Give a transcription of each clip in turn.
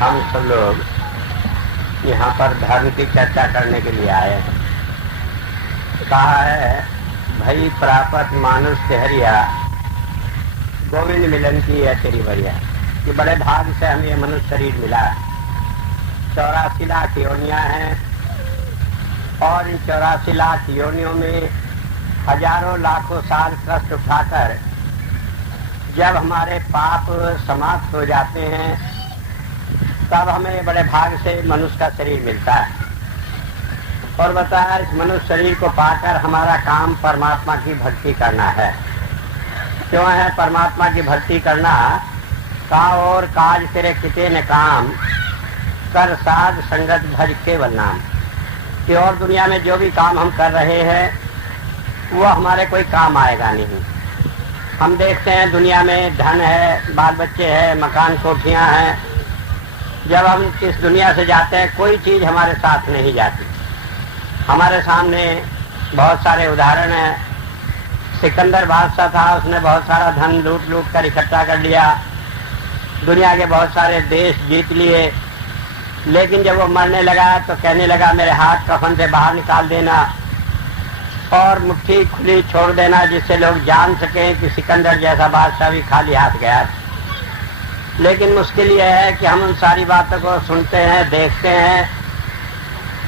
हम सब लोग यहाँ पर धर्म की चर्चा करने के लिए आए हैं। कहा है भई प्रापत मानुष हरिया गोविंद मिलन की है तेरी बढ़िया, कि बड़े भाग से हमें मनुष्य शरीर मिला। 84 लाख योनियां हैं और इन 84 लाख योनियों में हजारों लाखों साल कष्ट उठाकर जब हमारे पाप समाप्त हो जाते हैं तब हमें बड़े भाग से मनुष्य का शरीर मिलता है। और बताया इस मनुष्य शरीर को पाकर हमारा काम परमात्मा की भक्ति करना है। क्यों है परमात्मा की भक्ति करना? का और काज तेरे किते न काम कर साध संगत भज केवल नाम। कि और दुनिया में जो भी काम हम कर रहे हैं वो हमारे कोई काम आएगा नहीं। हम देखते हैं दुनिया में धन है, बाल बच्चे हैं, मकान कोठियां हैं। जब हम इस दुनिया से जाते हैं कोई चीज हमारे साथ नहीं जाती। हमारे सामने बहुत सारे उदाहरण हैं। सिकंदर बादशाह था, उसने बहुत सारा धन लूट लूट कर इकट्ठा कर लिया, दुनिया के बहुत सारे देश जीत लिए। लेकिन जब वो मरने लगा तो कहने लगा मेरे हाथ कफन से बाहर निकाल देना और मुट्ठी खुली छोड़ देना, जिससे लोग जान सकें कि सिकंदर जैसा बादशाह भी खाली हाथ गया। लेकिन मुश्किल यह है कि हम उन सारी बातों को सुनते हैं, देखते हैं,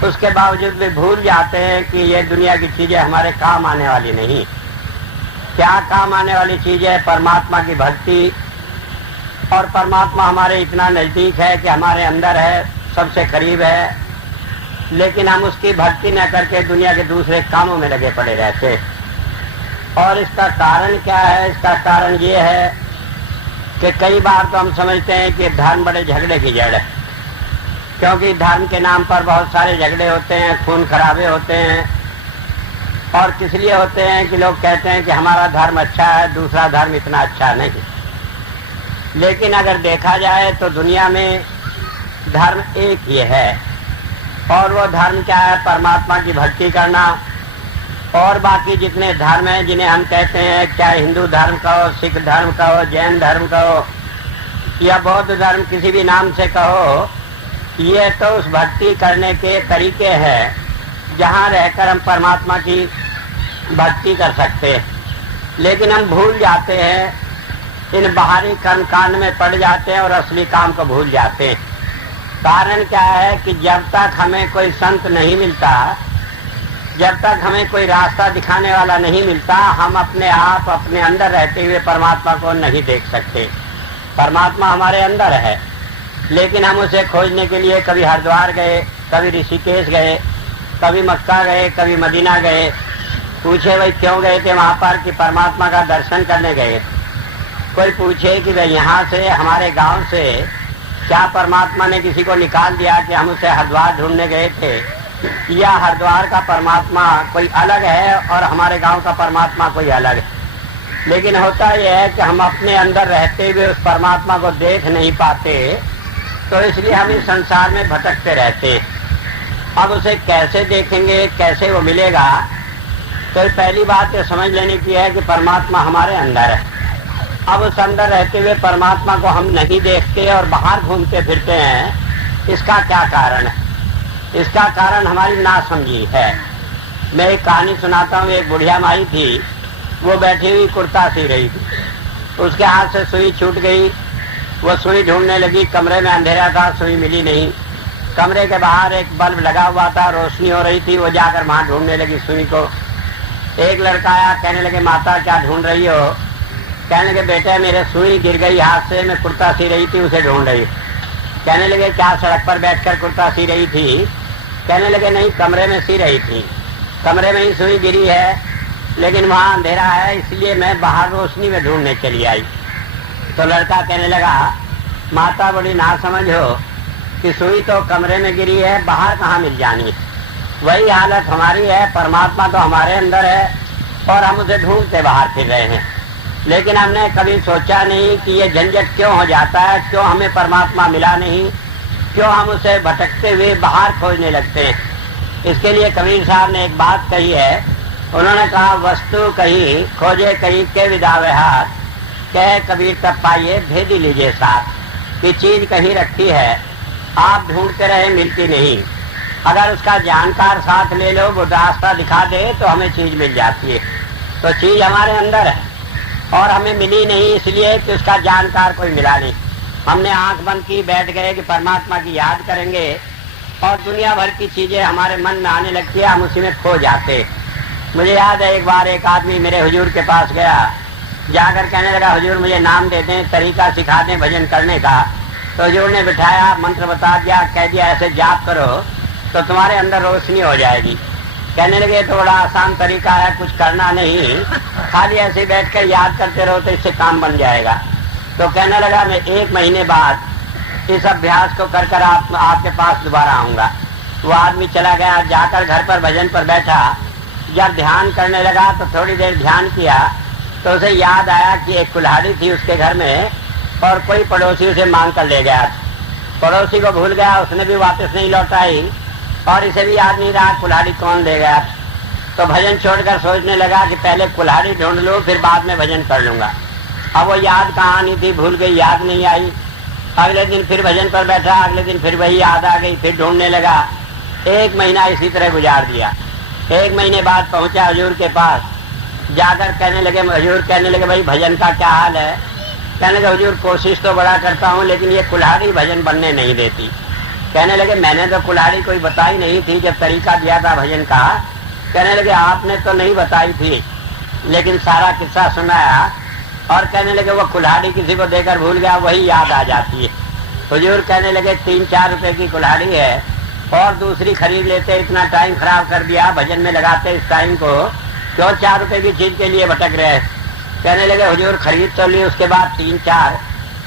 उसके बावजूद भी भूल जाते हैं कि ये दुनिया की चीजें हमारे काम आने वाली नहीं। क्या काम आने वाली चीज है? परमात्मा की भक्ति। और परमात्मा हमारे इतना नजदीक है कि हमारे अंदर है, सबसे करीब है, लेकिन हम उसकी भक्ति न करके दुनिया के दूसरे कामों में लगे पड़े रहते। और इसका कारण क्या है? इसका कारण ये है कि कई बार तो हम समझते हैं कि धर्म बड़े झगड़े की जड़ है, क्योंकि धर्म के नाम पर बहुत सारे झगड़े होते हैं, खून खराबे होते हैं। और किस लिए होते हैं कि लोग कहते हैं कि हमारा धर्म अच्छा है, दूसरा धर्म इतना अच्छा नहीं। लेकिन अगर देखा जाए तो दुनिया में धर्म एक ही है, और वो धर्म क्या है? परमात्मा की भक्ति करना। और बाकी जितने धर्म हैं जिन्हें हम कहते हैं, चाहे हिंदू धर्म कहो, सिख धर्म कहो, जैन धर्म कहो या बौद्ध धर्म, किसी भी नाम से कहो, ये तो उस भक्ति करने के तरीके हैं जहाँ रहकर हम परमात्मा की भक्ति कर सकते हैं। लेकिन हम भूल जाते हैं, इन बाहरी कर्म कांड में पड़ जाते हैं और असली काम को भूल जाते हैं। कारण क्या है कि जब तक हमें कोई संत नहीं मिलता, जब तक हमें कोई रास्ता दिखाने वाला नहीं मिलता, हम अपने आप अपने अंदर रहते हुए परमात्मा को नहीं देख सकते। परमात्मा हमारे अंदर है, लेकिन हम उसे खोजने के लिए कभी हरिद्वार गए, कभी ऋषिकेश गए, कभी मक्का गए, कभी मदीना गए। पूछे भाई क्यों गए थे वहाँ पर? कि परमात्मा का दर्शन करने गए। कोई पूछे कि भाई यहाँ से, हमारे गांव से क्या परमात्मा ने किसी को निकाल दिया कि हम उसे हरिद्वार ढूंढने गए थे, या हरिद्वार का परमात्मा कोई अलग है और हमारे गांव का परमात्मा कोई अलग है? लेकिन होता यह है कि हम अपने अंदर रहते हुए उस परमात्मा को देख नहीं पाते, तो इसलिए हम इस संसार में भटकते रहते। अब उसे कैसे देखेंगे, कैसे वो मिलेगा? तो पहली बात ये समझ लेने की है कि परमात्मा हमारे अंदर है। अब उस अंदर रहते हुए परमात्मा को हम नहीं देखते और बाहर घूमते फिरते हैं, इसका क्या कारण है? इसका कारण हमारी नासमझी है। मैं एक कहानी सुनाता हूँ। एक बुढ़िया माई थी, वो बैठी हुई कुर्ता सी रही थी, उसके हाथ से सुई छूट गई। वो सुई ढूंढने लगी, कमरे में अंधेरा था, सुई मिली नहीं। कमरे के बाहर एक बल्ब लगा हुआ था, रोशनी हो रही थी, वो जाकर वहां ढूंढने लगी सुई को। एक लड़का आया, कहने लगे माता क्या ढूंढ रही हो? कहने लगे बेटे मेरे सुई गिर गई हाथ से, मैं कुर्ता सी रही थी, उसे ढूंढ रही। कहने लगे क्या सड़क पर बैठकर कुर्ता सी रही थी? कहने लगे नहीं, कमरे में सी रही थी। कमरे में ही सुई गिरी है, लेकिन वहाँ अंधेरा है, इसलिए मैं बाहर रोशनी में ढूंढने चली आई। तो लड़का कहने लगा माता बड़ी नासमझ हो कि सुई तो कमरे में गिरी है, बाहर कहाँ मिल जानी है? वही हालत हमारी है। परमात्मा तो हमारे अंदर है और हम उसे ढूंढते बाहर फिर रहे हैं। लेकिन हमने कभी सोचा नहीं कि ये झंझट क्यों हो जाता है, क्यों हमें परमात्मा मिला नहीं, क्यों हम उसे भटकते हुए बाहर खोजने लगते हैं। इसके लिए कबीर साहब ने एक बात कही है। उन्होंने कहा वस्तु कहीं खोजे कहीं के विदावे हाथ, कहे कबीर तब पाइए भेदी लीजिए साथ। कि चीज कहीं रखी है आप ढूंढते रहे, मिलती नहीं। अगर उसका जानकार साथ ले लो, वो रास्ता दिखा दे, तो हमें चीज मिल जाती है। तो चीज हमारे अंदर है और हमें मिली नहीं, इसलिए कि उसका जानकार कोई मिला नहीं। हमने आंख बंद की, बैठ गए कि परमात्मा की याद करेंगे, और दुनिया भर की चीजें हमारे मन में आने लगती है, हम उसी में खो जाते। मुझे याद है एक बार एक आदमी मेरे हुजूर के पास गया, जाकर कहने लगा, हुजूर मुझे नाम दे दें, तरीका सिखा दें भजन करने का। तो हुजूर ने बिठाया, मंत्र बता दिया, कह दिया ऐसे जाप करो तो तुम्हारे अंदर रोशनी हो जाएगी। कहने लगे तो बड़ा आसान तरीका है, कुछ करना नहीं, खाली ऐसे बैठ कर याद करते रहो तो इससे काम बन जाएगा। तो कहने लगा मैं 1 महीने बाद इस अभ्यास को कर कर आपके पास दोबारा आऊंगा। वो आदमी चला गया, जाकर घर पर भजन पर बैठा। जब ध्यान करने लगा तो थोड़ी देर ध्यान किया तो उसे याद आया कि एक कुल्हाड़ी थी उसके घर में और कोई पड़ोसी उसे मांग कर ले गया। पड़ोसी को भूल गया, उसने भी वापस नहीं लौटाई और इसे भी याद नहीं रहा कुल्हाड़ी कौन ले गया। तो भजन छोड़कर सोचने लगा कि पहले कुल्हाड़ी ढूंढ लो, फिर बाद में भजन कर लूंगा। अब वो याद कहानी थी, भूल गई, याद नहीं आई। अगले दिन फिर भजन पर बैठा, अगले दिन फिर वही याद आ गई, फिर ढूंढने लगा। 1 महीना इसी तरह गुजार दिया। 1 महीने बाद पहुंचा हुजूर के पास, जाकर कहने लगे, हुजूर कहने लगे भाई भजन का क्या हाल है। कहने लगे हुजूर कोशिश तो बड़ा करता हूँ लेकिन ये कुल्हाड़ी भजन बनने नहीं देती। कहने लगे मैंने तो कुल्हाड़ी कोई बताई नहीं थी जब तरीका दिया था भजन का। कहने लगे आपने तो नहीं बताई थी लेकिन सारा किस्सा सुनाया। और कहने लगे वो कुल्हाड़ी किसी को देकर भूल गया, वही याद आ जाती है। हुजूर कहने लगे 3-4 रुपए की कुल्हाड़ी है और दूसरी खरीद लेते, इतना टाइम खराब कर दिया, भजन में लगाते इस टाइम को, क्यों 4 रुपए की चीज के लिए भटक रहे। कहने लगे हुजूर खरीद तो ली उसके बाद 3-4,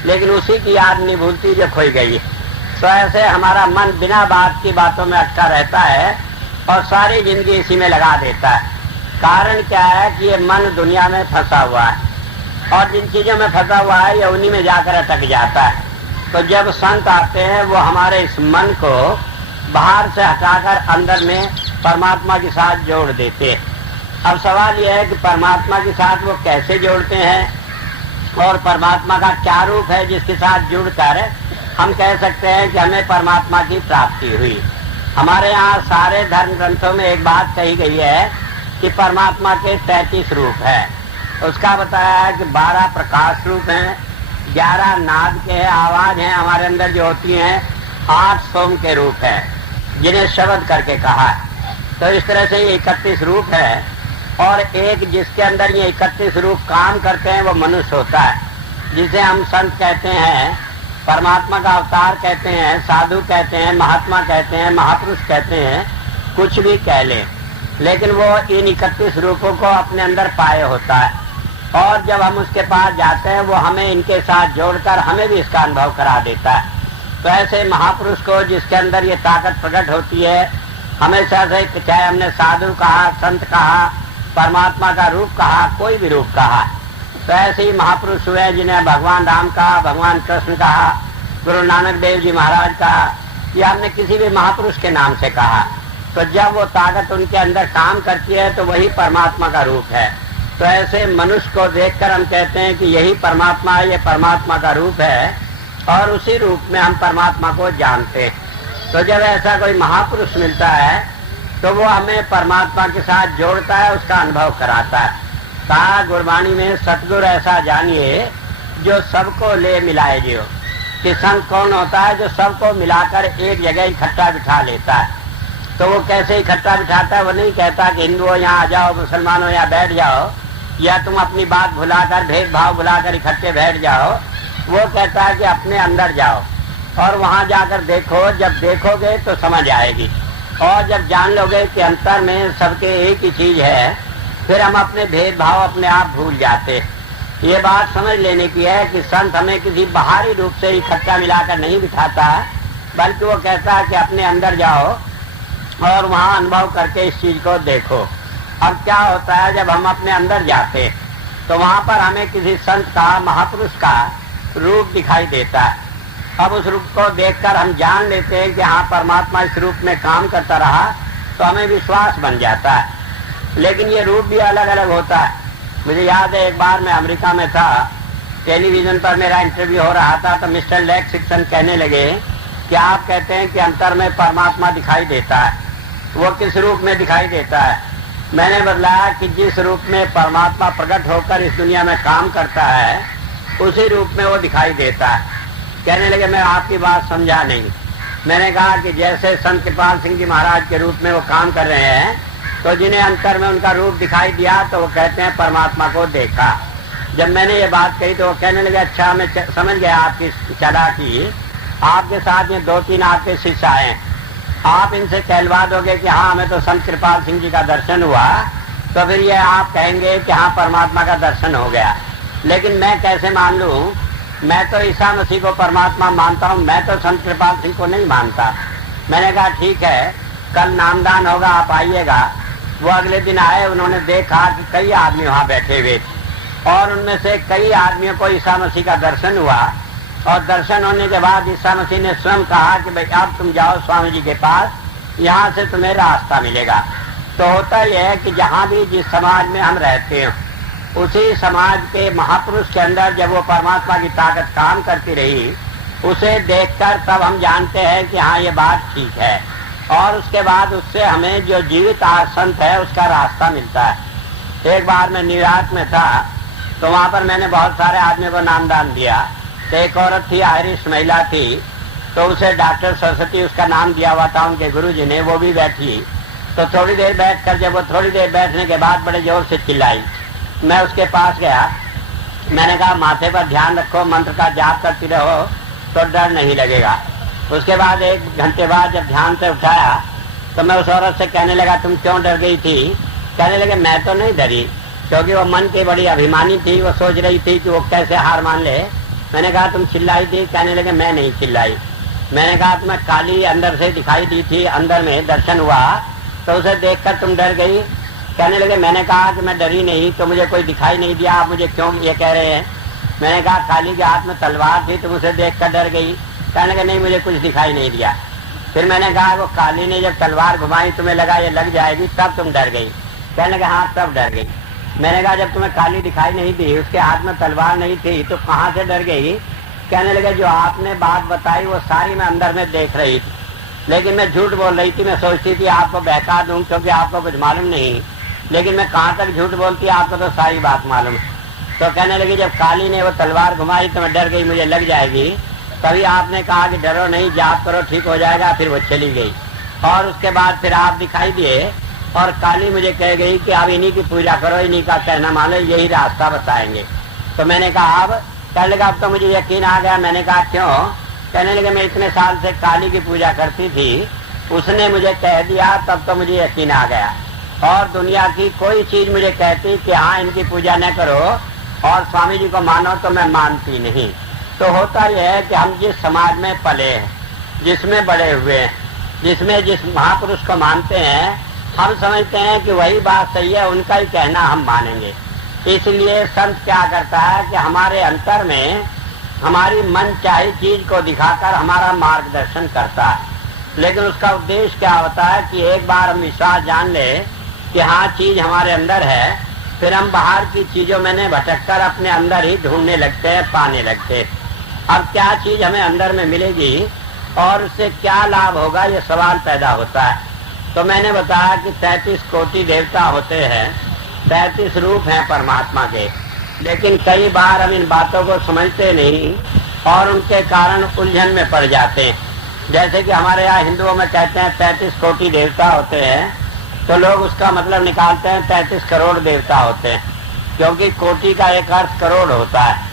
लेकिन उसी की याद नहीं भूलती जो खोई गई। तो ऐसे हमारा मन बिना बात की बातों में अटका रहता है और सारी जिंदगी इसी में लगा देता है। कारण क्या है कि ये मन दुनिया में फंसा हुआ है और जिन चीजों में फंसा हुआ है ये उन्हीं में जाकर अटक जाता है। तो जब संत आते हैं वो हमारे इस मन को बाहर से हटाकर अंदर में परमात्मा के साथ जोड़ देते हैं। अब सवाल यह है कि परमात्मा के साथ वो कैसे जोड़ते हैं और परमात्मा का क्या रूप है जिसके साथ जुड़कर हम कह सकते हैं कि हमें परमात्मा की प्राप्ति हुई। हमारे यहाँ सारे धर्म ग्रंथों में एक बात कही गई है कि परमात्मा के 33 रूप है। उसका बताया है कि 12 प्रकाश रूप हैं, 11 नाद के आवाज हैं हमारे अंदर जो होती हैं, 8 सोम के रूप है जिन्हें शब्द करके कहा है। तो इस तरह से ये 31 रूप है और एक जिसके अंदर ये 31 रूप काम करते हैं वो मनुष्य होता है, जिसे हम संत कहते हैं, परमात्मा का अवतार कहते हैं, साधु कहते हैं, महात्मा कहते हैं, महापुरुष कहते हैं, कुछ भी कह लें, लेकिन वो इन 31 रूपों को अपने अंदर पाए होता है। और जब हम उसके पास जाते हैं वो हमें इनके साथ जोड़कर हमें भी इसका अनुभव करा देता है। तो ऐसे महापुरुष को जिसके अंदर ये ताकत प्रकट होती है, हमेशा से चाहे हमने साधु कहा, संत कहा, परमात्मा का रूप कहा, कोई भी रूप कहा, तो ऐसे ही महापुरुष हुए जिन्हें भगवान राम कहा, भगवान कृष्ण कहा, गुरु नानक देव जी महाराज कहा, या हमने किसी भी महापुरुष के नाम से कहा। तो जब वो ताकत उनके अंदर काम करती है तो वही परमात्मा का रूप है। तो ऐसे मनुष्य को देखकर हम कहते हैं कि यही परमात्मा है, ये परमात्मा का रूप है और उसी रूप में हम परमात्मा को जानते हैं। तो जब ऐसा कोई महापुरुष मिलता है तो वो हमें परमात्मा के साथ जोड़ता है, उसका अनुभव कराता है। कहा गुरबाणी में, सतगुर ऐसा जानिए जो सबको ले मिलाए जियो। कि संत कौन होता है? जो सबको मिलाकर एक जगह इकट्ठा बिठा लेता है। तो वो कैसे इकट्ठा बिठाता है? वो नहीं कहता कि हिंदुओं यहाँ आ जाओ, मुसलमानों यहाँ बैठ जाओ, या तुम अपनी बात भुलाकर, भेदभाव भुलाकर इकट्ठे बैठ जाओ। वो कहता है कि अपने अंदर जाओ और वहाँ जाकर देखो, जब देखोगे तो समझ आएगी। और जब जान लोगे कि अंतर में सबके एक ही चीज है, फिर हम अपने भेदभाव अपने आप भूल जाते। ये बात समझ लेने की है कि संत हमें किसी बाहरी रूप से इकट्ठा मिलाकर नहीं बिठाता, बल्कि वो कहता है कि अपने अंदर जाओ और वहाँ अनुभव करके इस चीज को देखो। अब क्या होता है, जब हम अपने अंदर जाते तो वहाँ पर हमें किसी संत का, महापुरुष का रूप दिखाई देता है। अब उस रूप को देखकर हम जान लेते हैं कि हाँ परमात्मा इस रूप में काम करता रहा, तो हमें विश्वास बन जाता है। लेकिन ये रूप भी अलग अलग होता है। मुझे याद है एक बार मैं अमेरिका में था, टेलीविजन पर मेरा इंटरव्यू हो रहा था, तो मिस्टर लेक्सिक्सन कहने लगे क्या आप कहते हैं कि अंतर में परमात्मा दिखाई देता है, वो किस रूप में दिखाई देता है? मैंने बतलाया कि जिस रूप में परमात्मा प्रकट होकर इस दुनिया में काम करता है उसी रूप में वो दिखाई देता है। कहने लगे मैं आपकी बात समझा नहीं। मैंने कहा कि जैसे संत कृपाल सिंह जी महाराज के रूप में वो काम कर रहे हैं, तो जिन्हें अंतर में उनका रूप दिखाई दिया तो वो कहते हैं परमात्मा को देखा। जब मैंने ये बात कही तो वो कहने लगे अच्छा मैं समझ गया आपकी चालाकी। आपके साथ में 2-3 आपके शिष्य आए, आप इनसे कहलवा दोगे कि हाँ हमें तो संत कृपाल सिंह जी का दर्शन हुआ, तो फिर ये आप कहेंगे कि हाँ परमात्मा का दर्शन हो गया। लेकिन मैं कैसे मान लूं? मैं तो ईसा मसीह को परमात्मा मानता हूँ, मैं तो संत कृपाल सिंह को नहीं मानता। मैंने कहा ठीक है, कल नामदान होगा, आप आइएगा। वो अगले दिन आए, उन्होंने देखा कि कई आदमी वहाँ बैठे हुए और उनमें से कई आदमियों को ईसा मसीह का दर्शन हुआ। और दर्शन होने के बाद ईसा मसीह ने स्वयं कहा कि भाई अब तुम जाओ स्वामी जी के पास, यहाँ से तुम्हें रास्ता मिलेगा। तो होता यह है कि जहाँ भी जिस समाज में हम रहते हैं उसी समाज के महापुरुष के अंदर जब वो परमात्मा की ताकत काम करती रही, उसे देखकर तब हम जानते हैं कि हाँ ये बात ठीक है। और उसके बाद उससे हमें जो जीवित संत है उसका रास्ता मिलता है। एक बार मैं न्यूयॉर्क में था, तो वहाँ पर मैंने बहुत सारे आदमियों को नामदान दिया। तो एक औरत थी, आयरिश महिला थी, तो उसे डॉक्टर सरस्वती उसका नाम दिया हुआ था उनके गुरुजी ने। वो भी बैठी, तो थोड़ी देर बैठकर जब वो थोड़ी देर बैठने के बाद बड़े जोर से चिल्लाई। मैं उसके पास गया, मैंने कहा माथे पर ध्यान रखो, मंत्र का जाप करती रहो तो डर नहीं लगेगा। उसके बाद 1 घंटे बाद जब ध्यान से उठाया तो मैं उस औरत से कहने लगा तुम क्यों डर गई थी? कहने लगे मैं तो नहीं डरी, क्योंकि वो मन की बड़ी अभिमानी थी, वो सोच रही थी कि वो कैसे हार मान ले। मैंने कहा तुम चिल्लाई थी? कहने लगे मैं नहीं चिल्लाई। मैंने कहा तुम्हें काली अंदर से दिखाई दी थी, अंदर में दर्शन हुआ, तो उसे देखकर तुम डर गई? कहने लगे मैंने कहा कि मैं डरी नहीं, तो मुझे कोई दिखाई नहीं दिया, आप मुझे क्यों ये कह रहे हैं? मैंने कहा काली के हाथ में तलवार थी, तुम उसे देखकर डर गई। कहने लगे नहीं मुझे कुछ दिखाई नहीं दिया। फिर मैंने कहा वो काली ने जब तलवार घुमाई तुम्हें लगा ये लग जाएगी, तब तुम डर गई? कहने लगे हाँ तब डर गई। मैंने कहा जब तुम्हें काली दिखाई नहीं दी, उसके हाथ में तलवार नहीं थी, तो कहाँ से डर गई? कहने लगे जो आपने बात बताई वो सारी मैं अंदर में देख रही थी, लेकिन मैं झूठ बोल रही थी। मैं सोचती थी आपको बहका दूं क्योंकि आपको कुछ मालूम नहीं, लेकिन मैं कहाँ तक झूठ बोलती, आपको तो सारी बात मालूम है। तो कहने लगी जब काली ने वो तलवार घुमाई तो मैं डर गई, मुझे लग जाएगी, तभी आपने कहा कि डरो नहीं, जाप करो ठीक हो जाएगा। फिर वो चली गई और उसके बाद फिर आप दिखाई दिए और काली मुझे कह गई कि आप इन्हीं की पूजा करो, इन्हीं का कहना मानो, यही रास्ता बताएंगे। तो मैंने कहा अब? कहने लगा अब तो मुझे यकीन आ गया। मैंने कहा क्यों? कहने लगे मैं इतने साल से काली की पूजा करती थी, उसने मुझे कह दिया तब तो मुझे यकीन आ गया। और दुनिया की कोई चीज मुझे कहती कि हाँ इनकी पूजा न करो और स्वामी जी को मानो, तो मैं मानती नहीं। तो होता यह है कि हम जिस समाज में पले हैं, जिसमें बड़े हुए हैं, जिसमें जिस महापुरुष को मानते हैं, हम समझते हैं कि वही बात सही है, उनका ही कहना हम मानेंगे। इसलिए संत क्या करता है कि हमारे अंतर में हमारी मन चाही चीज को दिखाकर हमारा मार्गदर्शन करता है। लेकिन उसका उद्देश्य क्या होता है कि एक बार हम विश्वास जान ले कि हाँ चीज हमारे अंदर है, फिर हम बाहर की चीजों में नहीं भटककर अपने अंदर ही ढूंढने लगते हैं, पाने लगते हैं। अब क्या चीज हमें अंदर में मिलेगी और उससे क्या लाभ होगा, ये सवाल पैदा होता है। तो मैंने बताया कि 33 कोटि देवता होते हैं, 33 रूप हैं परमात्मा के, लेकिन कई बार हम इन बातों को समझते नहीं और उनके कारण उलझन में पड़ जाते हैं। जैसे कि हमारे यहाँ हिंदुओं में कहते हैं 33 कोटि देवता होते हैं, तो लोग उसका मतलब निकालते हैं 33 करोड़ देवता होते हैं, क्योंकि कोटि का एक अर्थ करोड़ होता है।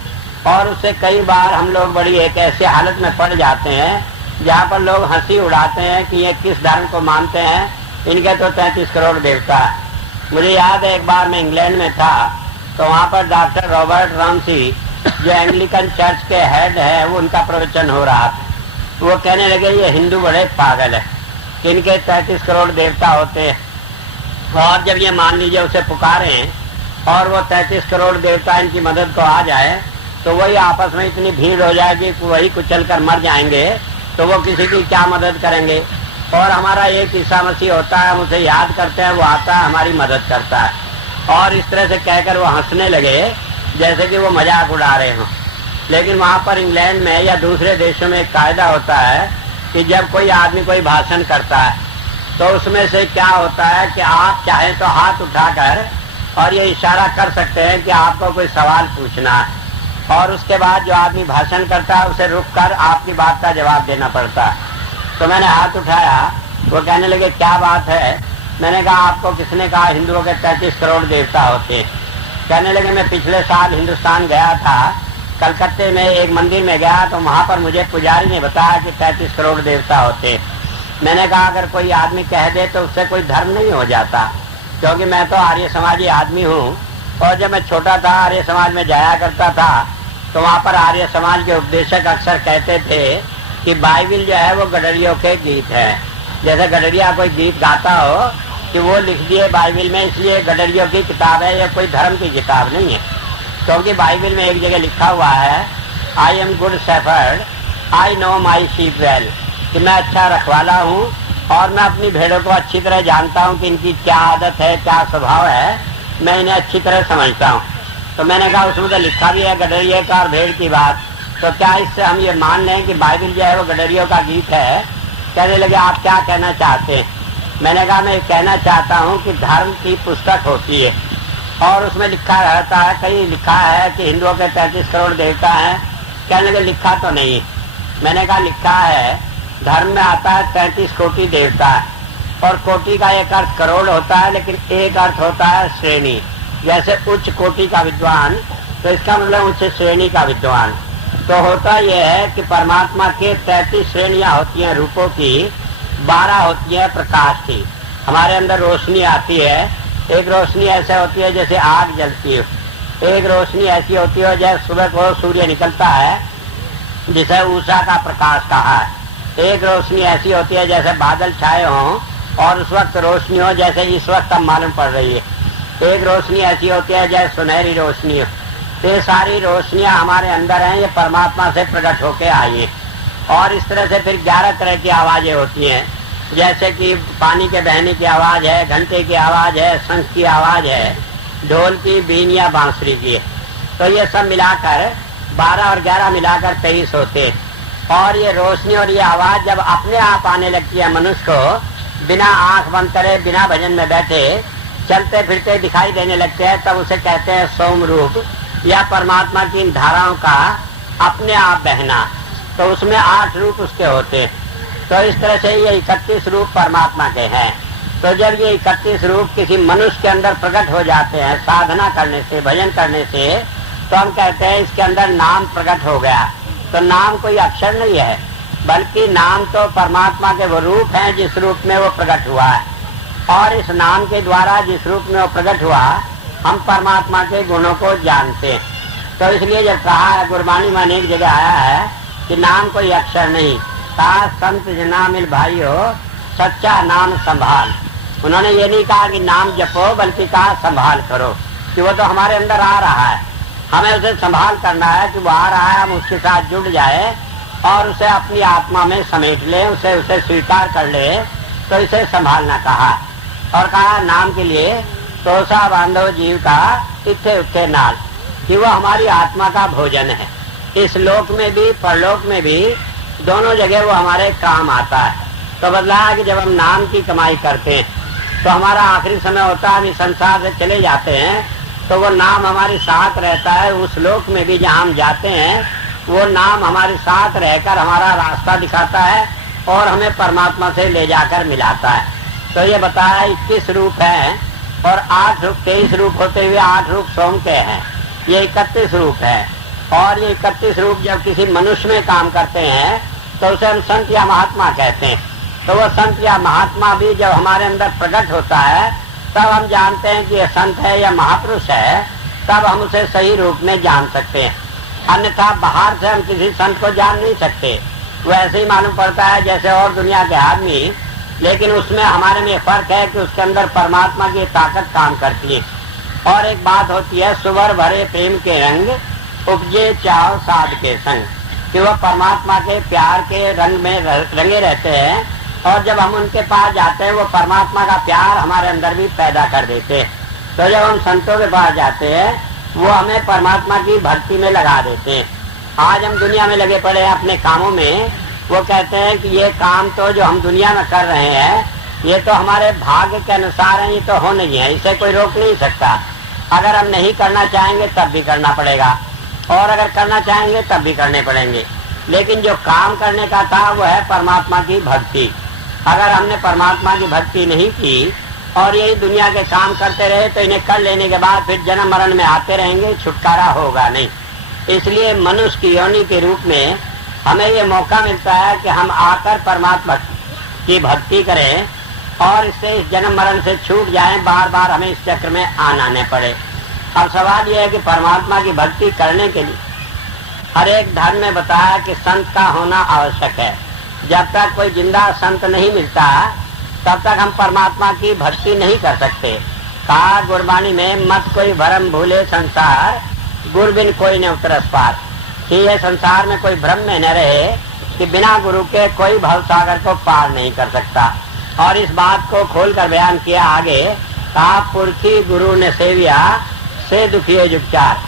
और उससे कई बार हम लोग बड़ी एक ऐसी हालत में पड़ जाते हैं जहाँ पर लोग हंसी उड़ाते हैं कि ये किस धर्म को मानते हैं, इनके तो 33 करोड़ देवता है। मुझे याद है एक बार मैं इंग्लैंड में था, तो वहाँ पर डॉक्टर रॉबर्ट रामसी जो एंग्लिकन चर्च के हेड है, वो उनका प्रवचन हो रहा था। वो कहने लगे ये हिंदू बड़े पागल है, इनके 33 करोड़ देवता होते हैं, और जब ये मान लीजिए उसे पुकारें और वो 33 करोड़ देवता इनकी मदद को आ जाए, तो वही आपस में इतनी भीड़ हो जाएगी कि वही कुचल कर मर जाएंगे, तो वो किसी की क्या मदद करेंगे। और हमारा एक ईसा मसीह होता है, हम उसे याद करते हैं, वो आता है हमारी मदद करता है। और इस तरह से कहकर वो हंसने लगे जैसे कि वो मजाक उड़ा रहे हों। लेकिन वहाँ पर इंग्लैंड में या दूसरे देशों में एक कायदा होता है कि जब कोई आदमी कोई भाषण करता है तो उसमें से क्या होता है कि आप चाहें तो हाथ उठाकर और ये इशारा कर सकते हैं कि आपको कोई सवाल पूछना है, और उसके बाद जो आदमी भाषण करता है उसे रुककर आपकी बात का जवाब देना पड़ता है। तो मैंने हाथ उठाया, वो कहने लगे क्या बात है। मैंने कहा आपको किसने कहा हिंदुओं के 33 करोड़ देवता होते हैं। कहने लगे मैं पिछले साल हिंदुस्तान गया था, कलकत्ते में एक मंदिर में गया तो वहां पर मुझे पुजारी ने बताया कि 33 करोड़ देवता होते। मैंने कहा अगर कोई आदमी कह दे तो उससे कोई धर्म नहीं हो जाता, क्योंकि मैं तो आर्य समाजी आदमी हूँ, और जब मैं छोटा था आर्य समाज में जाया करता था तो वहाँ पर आर्य समाज के उपदेशक अक्सर कहते थे कि बाइबिल जो है वो गडरियों के गीत है। जैसे गडरिया कोई गीत गाता हो कि वो लिख दिए बाइबिल में, इसलिए गडरियों की किताब है, या कोई धर्म की किताब नहीं है। क्योंकि बाइबिल में एक जगह लिखा हुआ है I am good shepherd, I know my sheep well, कि मैं अच्छा रखवाला हूँ और मैं अपनी भेड़ों को अच्छी तरह जानता हूँ कि इनकी क्या आदत है, क्या स्वभाव है, मैं इन्हें अच्छी तरह समझता हूँ। तो मैंने कहा उसमें तो लिखा भी है गडरिये का और भेड़ की बात, तो क्या इससे हम ये मान लें कि बाइबिल जो है वो गडरियों का गीत है। कहने लगे आप क्या कहना चाहते हैं। मैंने कहा मैं कहना चाहता हूँ कि धर्म की पुस्तक होती है और उसमें लिखा रहता है, कहीं लिखा है कि हिंदुओं के 33 करोड़ देवता हैं। कहने लगे लिखा तो नहीं। मैंने कहा लिखा है, धर्म में आता है 33 कोटि देवता है, और कोटि का एक अर्थ करोड़ होता है, लेकिन एक अर्थ होता है श्रेणी। जैसे उच्च कोटि का विद्वान, तो इसका मतलब उच्च श्रेणी का विद्वान। तो होता यह है कि परमात्मा के 33 श्रेणियां होती हैं रूपों की, 12 होती है प्रकाश की। हमारे अंदर रोशनी आती है, एक रोशनी ऐसे होती है जैसे आग जलती है, एक रोशनी ऐसी होती है जैसे सुबह को सूर्य निकलता है जिसे उषा का प्रकाश कहा है, एक रोशनी ऐसी होती है जैसे बादल छाए हों और उस वक्त रोशनी हो जैसे इस वक्त अब मालूम पड़ रही है, एक रोशनी ऐसी होती है जैसे सुनहरी रोशनी हो। ये सारी रोशनियां हमारे अंदर हैं, ये परमात्मा से प्रकट होके आई है। और इस तरह से फिर 11 तरह की आवाजें होती हैं, जैसे कि पानी के बहने की आवाज है, घंटे की आवाज है, शंख की आवाज है, ढोल की, बीन या बांसुरी की है। तो ये सब मिलाकर 12 और 11 मिलाकर 23 होते। और ये रोशनी और ये आवाज जब अपने आप आने लगती है मनुष्य को, बिना आंख बंद करे, बिना भजन में बैठे, चलते फिरते दिखाई देने लगते हैं, तब उसे कहते हैं सोम रूप, या परमात्मा की इन धाराओं का अपने आप बहना। तो उसमें 8 रूप उसके होते। तो इस तरह से ये 31 रूप परमात्मा के हैं। तो जब ये 31 रूप किसी मनुष्य के अंदर प्रकट हो जाते हैं साधना करने से, भजन करने से, तो हम कहते हैं इसके अंदर नाम प्रकट हो गया। तो नाम कोई अक्षर नहीं है, बल्कि नाम तो परमात्मा के वो रूप हैं जिस रूप में वो प्रकट हुआ है। और इस नाम के द्वारा जिस रूप में वो प्रकट हुआ, हम परमात्मा के गुणों को जानते हैं। तो इसलिए जब कहा है, गुरबानी में अनेक जगह आया है कि नाम कोई अक्षर नहीं, कहा संत जना मिल भाइयों सच्चा नाम संभाल। उन्होंने ये नहीं कहा कि नाम जपो, बल्कि कहा संभाल करो, कि वो तो हमारे अंदर आ रहा है, हमें उसे संभाल करना है कि वो आ रहा है, हम उसके साथ जुड़ जाए और उसे अपनी आत्मा में समेट ले, उसे स्वीकार कर ले। तो इसे संभालना कहा। और कहा नाम के लिए तोसा बांधो जीव का इत्थे उठे नाल, कि वो हमारी आत्मा का भोजन है। इस लोक में भी परलोक में भी दोनों जगह वो हमारे काम आता है। तो बदला है कि जब हम नाम की कमाई करते हैं तो हमारा आखिरी समय होता है, हम इस संसार से चले जाते हैं, तो वो नाम हमारे साथ रहता है। उस लोक में भी जहाँ हम जाते हैं वो नाम हमारे साथ रहकर हमारा रास्ता दिखाता है और हमें परमात्मा से ले जाकर मिलाता है। तो ये बताया 21 रूप है और 8 रूप 23 रूप होते हुए 8 रूप सोम के हैं, ये 31 रूप है। और ये 31 रूप जब किसी मनुष्य में काम करते हैं तो उसे हम संत या महात्मा कहते हैं। तो वो संत या महात्मा भी जब हमारे अंदर प्रकट होता है तब हम जानते हैं कि ये संत है या महापुरुष है, तब हम उसे सही रूप में जान सकते हैं। अन्यथा बाहर से हम किसी संत को जान नहीं सकते, वो ऐसे ही मालूम पड़ता है जैसे और दुनिया के आदमी, लेकिन उसमें हमारे में फर्क है कि उसके अंदर परमात्मा की ताकत काम करती है। और एक बात होती है, सुवर भरे प्रेम के रंग उपजे चाहो साध के संग, कि वह परमात्मा के प्यार के रंग में रंगे रहते हैं। और जब हम उनके पास जाते हैं वो परमात्मा का प्यार हमारे अंदर भी पैदा कर देते हैं। तो जब हम संतों के पास जाते हैं वो हमें परमात्मा की भक्ति में लगा देते हैं। आज हम दुनिया में लगे पड़े हैं अपने कामों में, वो कहते हैं कि ये काम तो जो हम दुनिया में कर रहे हैं ये तो हमारे भाग्य के अनुसार है, ये तो हो नहीं है, इसे कोई रोक नहीं सकता। अगर हम नहीं करना चाहेंगे तब भी करना पड़ेगा, और अगर करना चाहेंगे तब भी करने पड़ेंगे। लेकिन जो काम करने का था वो है परमात्मा की भक्ति। अगर हमने परमात्मा की भक्ति नहीं की और यही दुनिया के काम करते रहे तो इन्हें कर लेने के बाद फिर जन्म मरण में आते रहेंगे, छुटकारा होगा नहीं। इसलिए मनुष्य की योनि के रूप में हमें ये मौका मिलता है कि हम आकर परमात्मा की भक्ति करें और इससे इस जन्म मरण से छूट जाएं, बार बार हमें इस चक्र में आना न पड़े। अब सवाल यह है कि परमात्मा की भक्ति करने के लिए हर एक धर्म में बताया कि संत का होना आवश्यक है। जब तक कोई जिंदा संत नहीं मिलता तब तक हम परमात्मा की भक्ति नहीं कर सकते। कहा गुरबानी में, मत कोई भरम भूले संसार, गुरु बिन कोई न उतरस पार। कि ये संसार में कोई भ्रम में न रहे कि बिना गुरु के कोई भवसागर को पार नहीं कर सकता। और इस बात को खोलकर बयान किया आगे, कहा पुरखी गुरु ने सेविया से दुखिए जुपचार।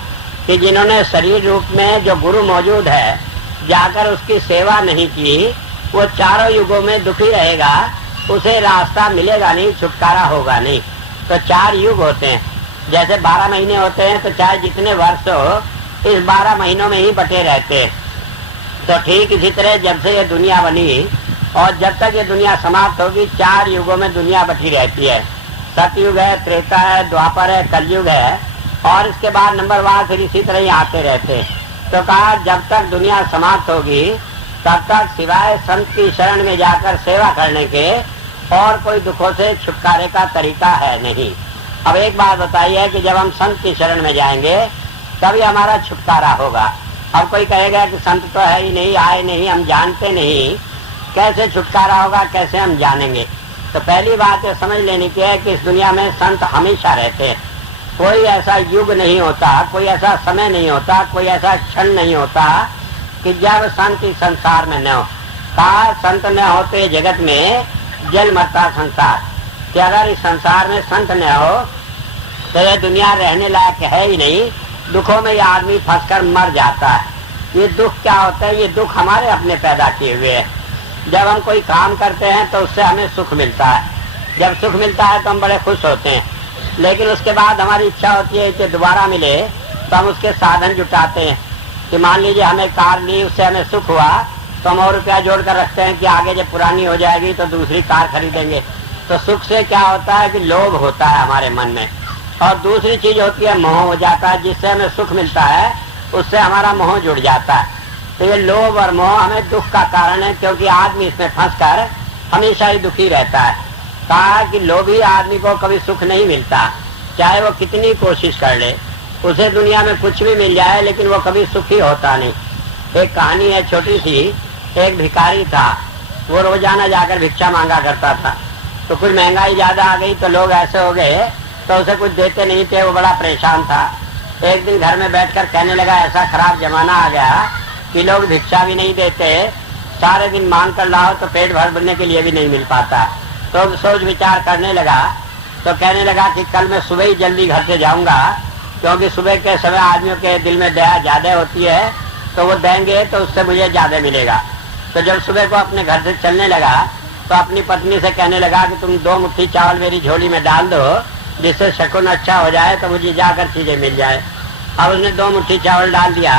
कि जिन्होंने शरीर रूप में जो गुरु मौजूद है जाकर उसकी सेवा नहीं की वो चारों युगों में दुखी रहेगा, उसे रास्ता मिलेगा नहीं, छुटकारा होगा नहीं। तो 4 युग होते हैं, जैसे 12 महीने होते हैं, तो चाहे जितने वर्ष हो इस 12 महीनों में ही बटे रहते हैं। तो ठीक इसी तरह जब से ये दुनिया बनी और जब तक ये दुनिया समाप्त होगी 4 युगों में दुनिया बटी रहती है। सतयुग है, त्रेता है, द्वापर है, कलयुग है, और इसके बाद नंबरवार फिर इसी तरह ही आते रहते हैं। तो कहा जब तक दुनिया समाप्त होगी तब तक सिवाय संत की शरण में जाकर सेवा करने के और कोई दुखों से छुटकारे का तरीका है नहीं। अब एक बात बताइए कि जब हम संत की शरण में जाएंगे तभी हमारा छुटकारा होगा। अब कोई कहेगा कि संत तो है ही नहीं, आए नहीं, हम जानते नहीं, कैसे छुटकारा होगा, कैसे हम जानेंगे? तो पहली बात है समझ लेनी की है कि इस दुनिया में संत हमेशा रहते हैं। कोई ऐसा युग नहीं होता, कोई ऐसा समय नहीं होता, कोई ऐसा क्षण नहीं होता कि जब संत इस संसार में न हो। कहा संत न होते जगत में जल मरता संसार। कि अगर इस संसार में संत न हो तो ये दुनिया रहने लायक है ही नहीं, दुखों में ये आदमी फंसकर मर जाता है। ये दुख क्या होता है? ये दुख हमारे अपने पैदा किए हुए हैं। जब हम कोई काम करते हैं तो उससे हमें सुख मिलता है, जब सुख मिलता है तो हम बड़े खुश होते हैं, लेकिन उसके बाद हमारी इच्छा होती है कि दोबारा मिले तो हम उसके साधन जुटाते हैं। कि मान लीजिए हमें कार ली, उससे हमें सुख हुआ तो हम और रुपया जोड़ कर रखते हैं कि आगे जब पुरानी हो जाएगी तो दूसरी कार खरीदेंगे। तो सुख से क्या होता है कि लोभ होता है हमारे मन में, और दूसरी चीज होती है मोह हो जाता है। जिससे हमें सुख मिलता है उससे हमारा मोह जुड़ जाता है। तो ये लोभ और मोह हमें दुख का कारण है, क्योंकि आदमी इसमें फंसकर हमेशा ही दुखी रहता है। कहा कि लोभी आदमी को कभी सुख नहीं मिलता, चाहे वो कितनी कोशिश कर ले, उसे दुनिया में कुछ भी मिल जाए लेकिन वो कभी सुखी होता नहीं। एक कहानी है छोटी सी। एक भिखारी था, वो रोजाना जाकर भिक्षा मांगा करता था। तो कुछ महंगाई ज्यादा आ गई तो लोग ऐसे हो गए तो उसे कुछ देते नहीं थे, वो बड़ा परेशान था। एक दिन घर में बैठकर कहने लगा ऐसा खराब जमाना आ गया कि लोग भिक्षा भी नहीं देते, सारे दिन मांग कर लाओ तो पेट भरने के लिए भी नहीं मिल पाता। तो सोच विचार करने लगा तो कहने लगा कि कल मैं सुबह ही जल्दी घर से जाऊंगा, क्योंकि सुबह के समय आदमियों के दिल में दया ज्यादा होती है, तो वो देंगे तो उससे मुझे ज्यादा मिलेगा। तो जब सुबह को अपने घर से चलने लगा तो अपनी पत्नी से कहने लगा कि तुम 2 मुट्ठी चावल मेरी झोली में डाल दो, जिससे शकुन अच्छा हो जाए तो मुझे जाकर चीजें मिल जाए। अब उसने 2 मुट्ठी चावल डाल दिया।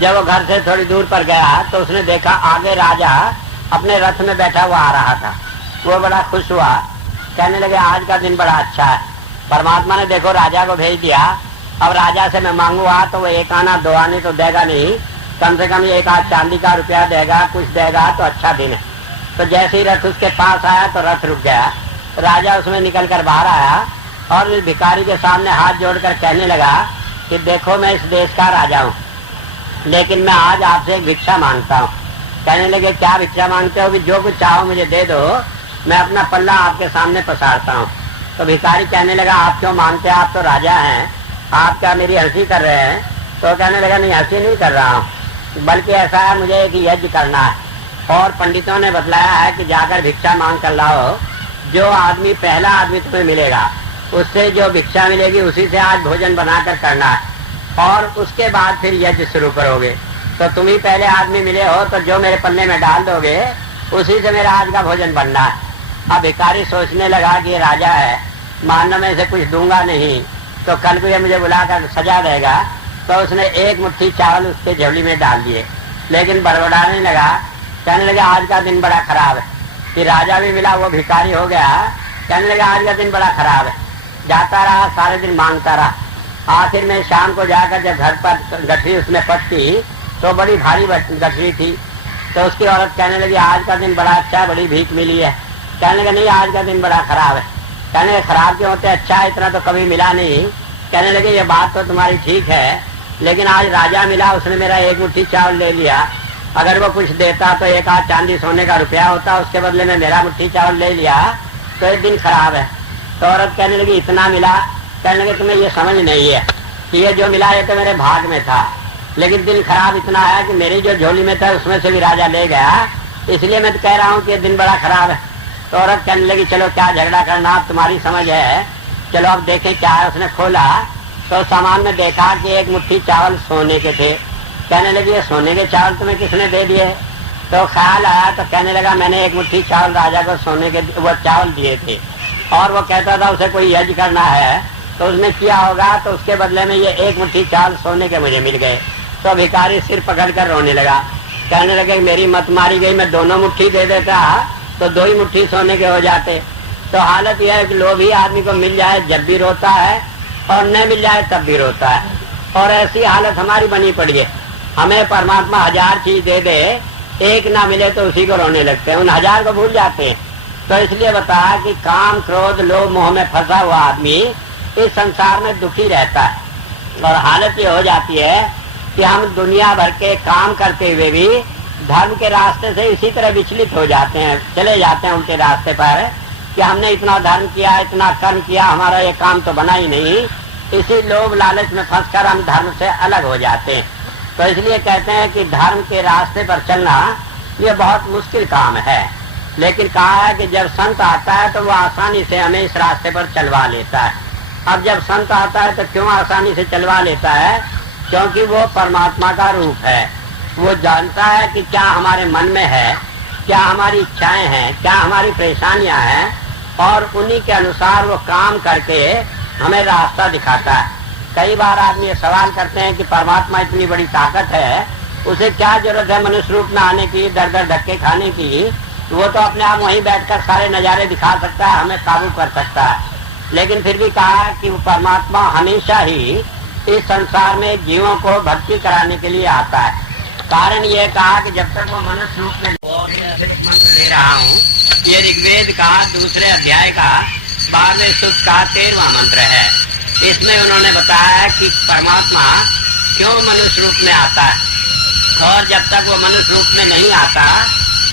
जब वो घर से थोड़ी दूर पर गया तो उसने देखा आगे राजा अपने रथ में बैठा हुआ आ रहा था। वो बड़ा खुश हुआ, कहने लगे आज का दिन बड़ा अच्छा है, परमात्मा ने देखो राजा को भेज दिया। अब राजा से मैं मांगूंगा तो वो 1 आना 2 आने तो देगा नहीं, कम से कम 1 आध चांदी का रुपया देगा, कुछ देगा तो अच्छा दिन है। तो जैसे ही रथ उसके पास आया तो रथ रुक गया। राजा उसमें निकल कर बाहर आया और इस भिखारी के सामने हाथ जोड़कर कहने लगा कि देखो मैं इस देश का राजा हूँ, लेकिन मैं आज आपसे एक भिक्षा मांगता हूँ। कहने लगे क्या भिक्षा मांगते हो? कि जो कुछ चाहो मुझे दे दो, मैं अपना पल्ला आपके सामने पसारता हूँ। तो भिखारी कहने लगा आप क्यों मांगते हैं, आप तो राजा हैं, आप क्या मेरी हंसी कर रहे हैं? तो कहने लगा नहीं हंसी नहीं कर रहा हूँ, बल्कि ऐसा है मुझे एक यज्ञ करना है, और पंडितों ने बतलाया है कि जाकर भिक्षा मांग कर लाओ। जो आदमी पहला आदमी तुम्हें मिलेगा उससे जो भिक्षा मिलेगी उसी से आज भोजन बनाकर करना है, और उसके बाद फिर यज्ञ शुरू करोगे। तो तुम ही पहले आदमी मिले हो, तो जो मेरे पल्ले में डाल दोगे उसी से मेरा आज का भोजन बनना है। अब भिखारी सोचने लगा कि ये राजा है, मानो मैं इसे कुछ दूंगा नहीं तो कल को ये मुझे बुलाकर सजा देगा। तो उसने एक मुट्ठी चावल उसके झोली में डाल दिए, लेकिन बड़बड़ाने लगा, कहने लगा आज का दिन बड़ा खराब है। कि राजा भी मिला, वो भिखारी हो गया, कहने लगा आज का दिन बड़ा खराब है। जाता रहा, सारे दिन मांगता रहा। आखिर में शाम को जाकर जब घर पर गठरी उसमें पटकी तो बड़ी भारी गठरी थी। तो उसकी औरत कहने लगी आज का दिन बड़ा अच्छा, बड़ी भीख मिली है। कहने लगा नहीं, आज का दिन बड़ा खराब है। कहने लगे खराब क्यों होते, अच्छा है, इतना तो कभी मिला नहीं। कहने लगे ये बात तो तुम्हारी ठीक है, लेकिन आज राजा मिला, उसने मेरा एक मुट्ठी चावल ले लिया। अगर वो कुछ देता तो एक आध चांदी सोने का रुपया होता, उसके बदले में मेरा मुट्ठी चावल ले लिया, तो एक दिन खराब है। तो औरत कहने लगी इतना मिला। कहने लगे तुम्हें ये समझ नहीं है कि ये जो मिला ये तो मेरे भाग में था, लेकिन दिन खराब इतना है कि मेरी जो झोली में था उसमें से भी राजा ले गया, इसलिए मैं तो कह रहा हूँ कि दिन बड़ा खराब है। तो औरत कहने लगी चलो क्या झगड़ा करना, अब तुम्हारी समझ है, चलो अब देखें क्या है। उसने खोला तो सामान में देखा कि एक मुट्ठी चावल सोने के थे। कहने लगी ये सोने के चावल तुम्हें किसने दे दिए? तो ख्याल आया तो कहने लगा मैंने एक मुट्ठी चावल राजा को सोने के वो चावल दिए थे, और वो कहता था उसे कोई यज्ञ करना है तो उसने किया होगा, तो उसके बदले में ये एक मुट्ठी चावल सोने के मुझे मिल गए। तो भिखारी सिर पकड़कर रोने लगा, कहने लगे मेरी मत मारी गई, मैं दोनों मुट्ठी दे देता तो दो ही मुट्ठी सोने के हो जाते। तो हालत यह है कि लोभी आदमी को मिल जाए जब भी रोता है, और न मिल जाए तब भी रोता है, और ऐसी हालत हमारी बनी पड़ी है। हमें परमात्मा 1000 चीज दे दे, एक ना मिले तो उसी को रोने लगते हैं, उन 1000 को भूल जाते हैं। तो इसलिए बताया कि काम क्रोध लोभ मोह में फंसा हुआ आदमी इस संसार में दुखी रहता है, और हालत ये हो जाती है कि हम दुनिया भर के काम करते हुए भी धर्म के रास्ते से इसी तरह विचलित हो जाते हैं, चले जाते हैं उनके रास्ते पर कि हमने इतना धर्म किया, इतना कर्म किया, हमारा ये काम तो बना ही नहीं। इसी लोभ लालच में फंसकर हम धर्म से अलग हो जाते हैं। तो इसलिए कहते हैं कि धर्म के रास्ते पर चलना ये बहुत मुश्किल काम है, लेकिन कहा है कि जब संत आता है तो वो आसानी से हमें इस रास्ते पर चलवा लेता है। अब जब संत आता है तो क्यों आसानी से चलवा लेता है? क्योंकि वो परमात्मा का रूप है, वो जानता है कि क्या हमारे मन में है, क्या हमारी इच्छाएं हैं, क्या हमारी परेशानियां हैं, और उन्हीं के अनुसार वो काम करके हमें रास्ता दिखाता है। कई बार आदमी ये सवाल करते हैं कि परमात्मा इतनी बड़ी ताकत है, उसे क्या जरूरत है मनुष्य रूप में आने की, दर दर धक्के खाने की? वो तो अपने आप वहीं बैठकर सारे नजारे दिखा सकता है, हमें काबू कर सकता है। लेकिन फिर भी कहा कि वो परमात्मा हमेशा ही इस संसार में जीवों को भक्ति कराने के लिए आता है। कारण ये कहा कि जब तक वो मनुष्य रूप में मंत्र दे रहा हूँ, ये ऋग्वेद का 2 अध्याय का 12वें सूक्त का 13वां मंत्र है। इसमें उन्होंने बताया कि परमात्मा क्यों मनुष्य रूप में आता है, और जब तक वो मनुष्य रूप में नहीं आता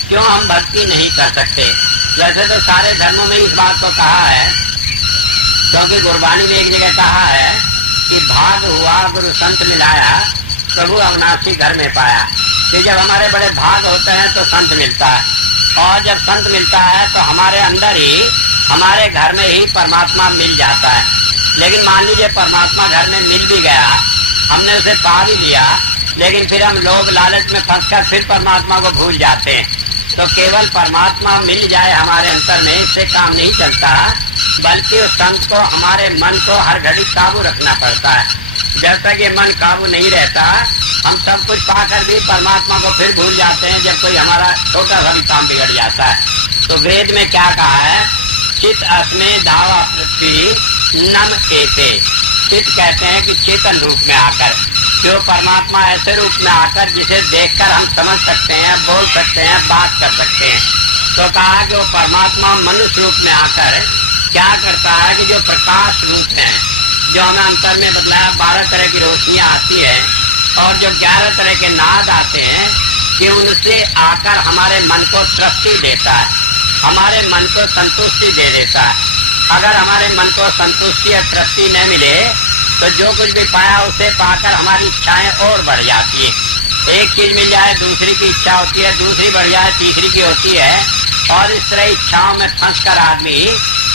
क्यों हम भक्ति नहीं कर सकते। वैसे तो सारे धर्मों में इस बात को कहा है, क्योंकि गुरबानी में एक जगह कहा है कि भाग हुआ गुरु संत मिलाया, प्रभु अविनाशी घर में पाया। कि जब हमारे बड़े भाग होते हैं तो संत मिलता है, और जब संत मिलता है तो हमारे अंदर ही, हमारे घर में ही परमात्मा मिल जाता है। लेकिन मान लीजिए परमात्मा घर में मिल भी गया, हमने उसे पा भी लिया, लेकिन फिर हम लोभ लालच में फंसकर फिर परमात्मा को भूल जाते हैं। तो केवल परमात्मा मिल जाए हमारे अंतर में, इससे काम नहीं चलता, बल्कि उस संत को, हमारे मन को हर घड़ी काबू रखना पड़ता है। जब तक ये मन काबू नहीं रहता, हम सब कुछ पाकर भी परमात्मा को फिर भूल जाते हैं, जब कोई हमारा छोटा सा भी काम बिगड़ जाता है। तो वेद में क्या कहा है? चित अस्मे दावा पृथ्वी नम एते। चित कहते हैं कि चेतन रूप में आकर, जो परमात्मा ऐसे रूप में आकर जिसे देखकर हम समझ सकते हैं, बोल सकते हैं, बात कर सकते हैं। तो कहा कि वो परमात्मा मनुष्य रूप में आकर क्या करता है कि जो प्रकाश रूप है, जो हमें अंतर में बदलाया 12 तरह की रोशनियां आती है, और जो 11 तरह के नाद आते हैं, कि उनसे आकर हमारे मन को तृप्ति देता है, हमारे मन को संतुष्टि दे देता है। अगर हमारे मन को संतुष्टि और तृप्ति न मिले तो जो कुछ भी पाया उसे पाकर हमारी इच्छाएं और बढ़ जाती है। एक चीज मिल जाए दूसरी की इच्छा होती है, दूसरी बढ़ जाए तीसरी की होती है, और इस तरह इच्छाओं में फंसकर आदमी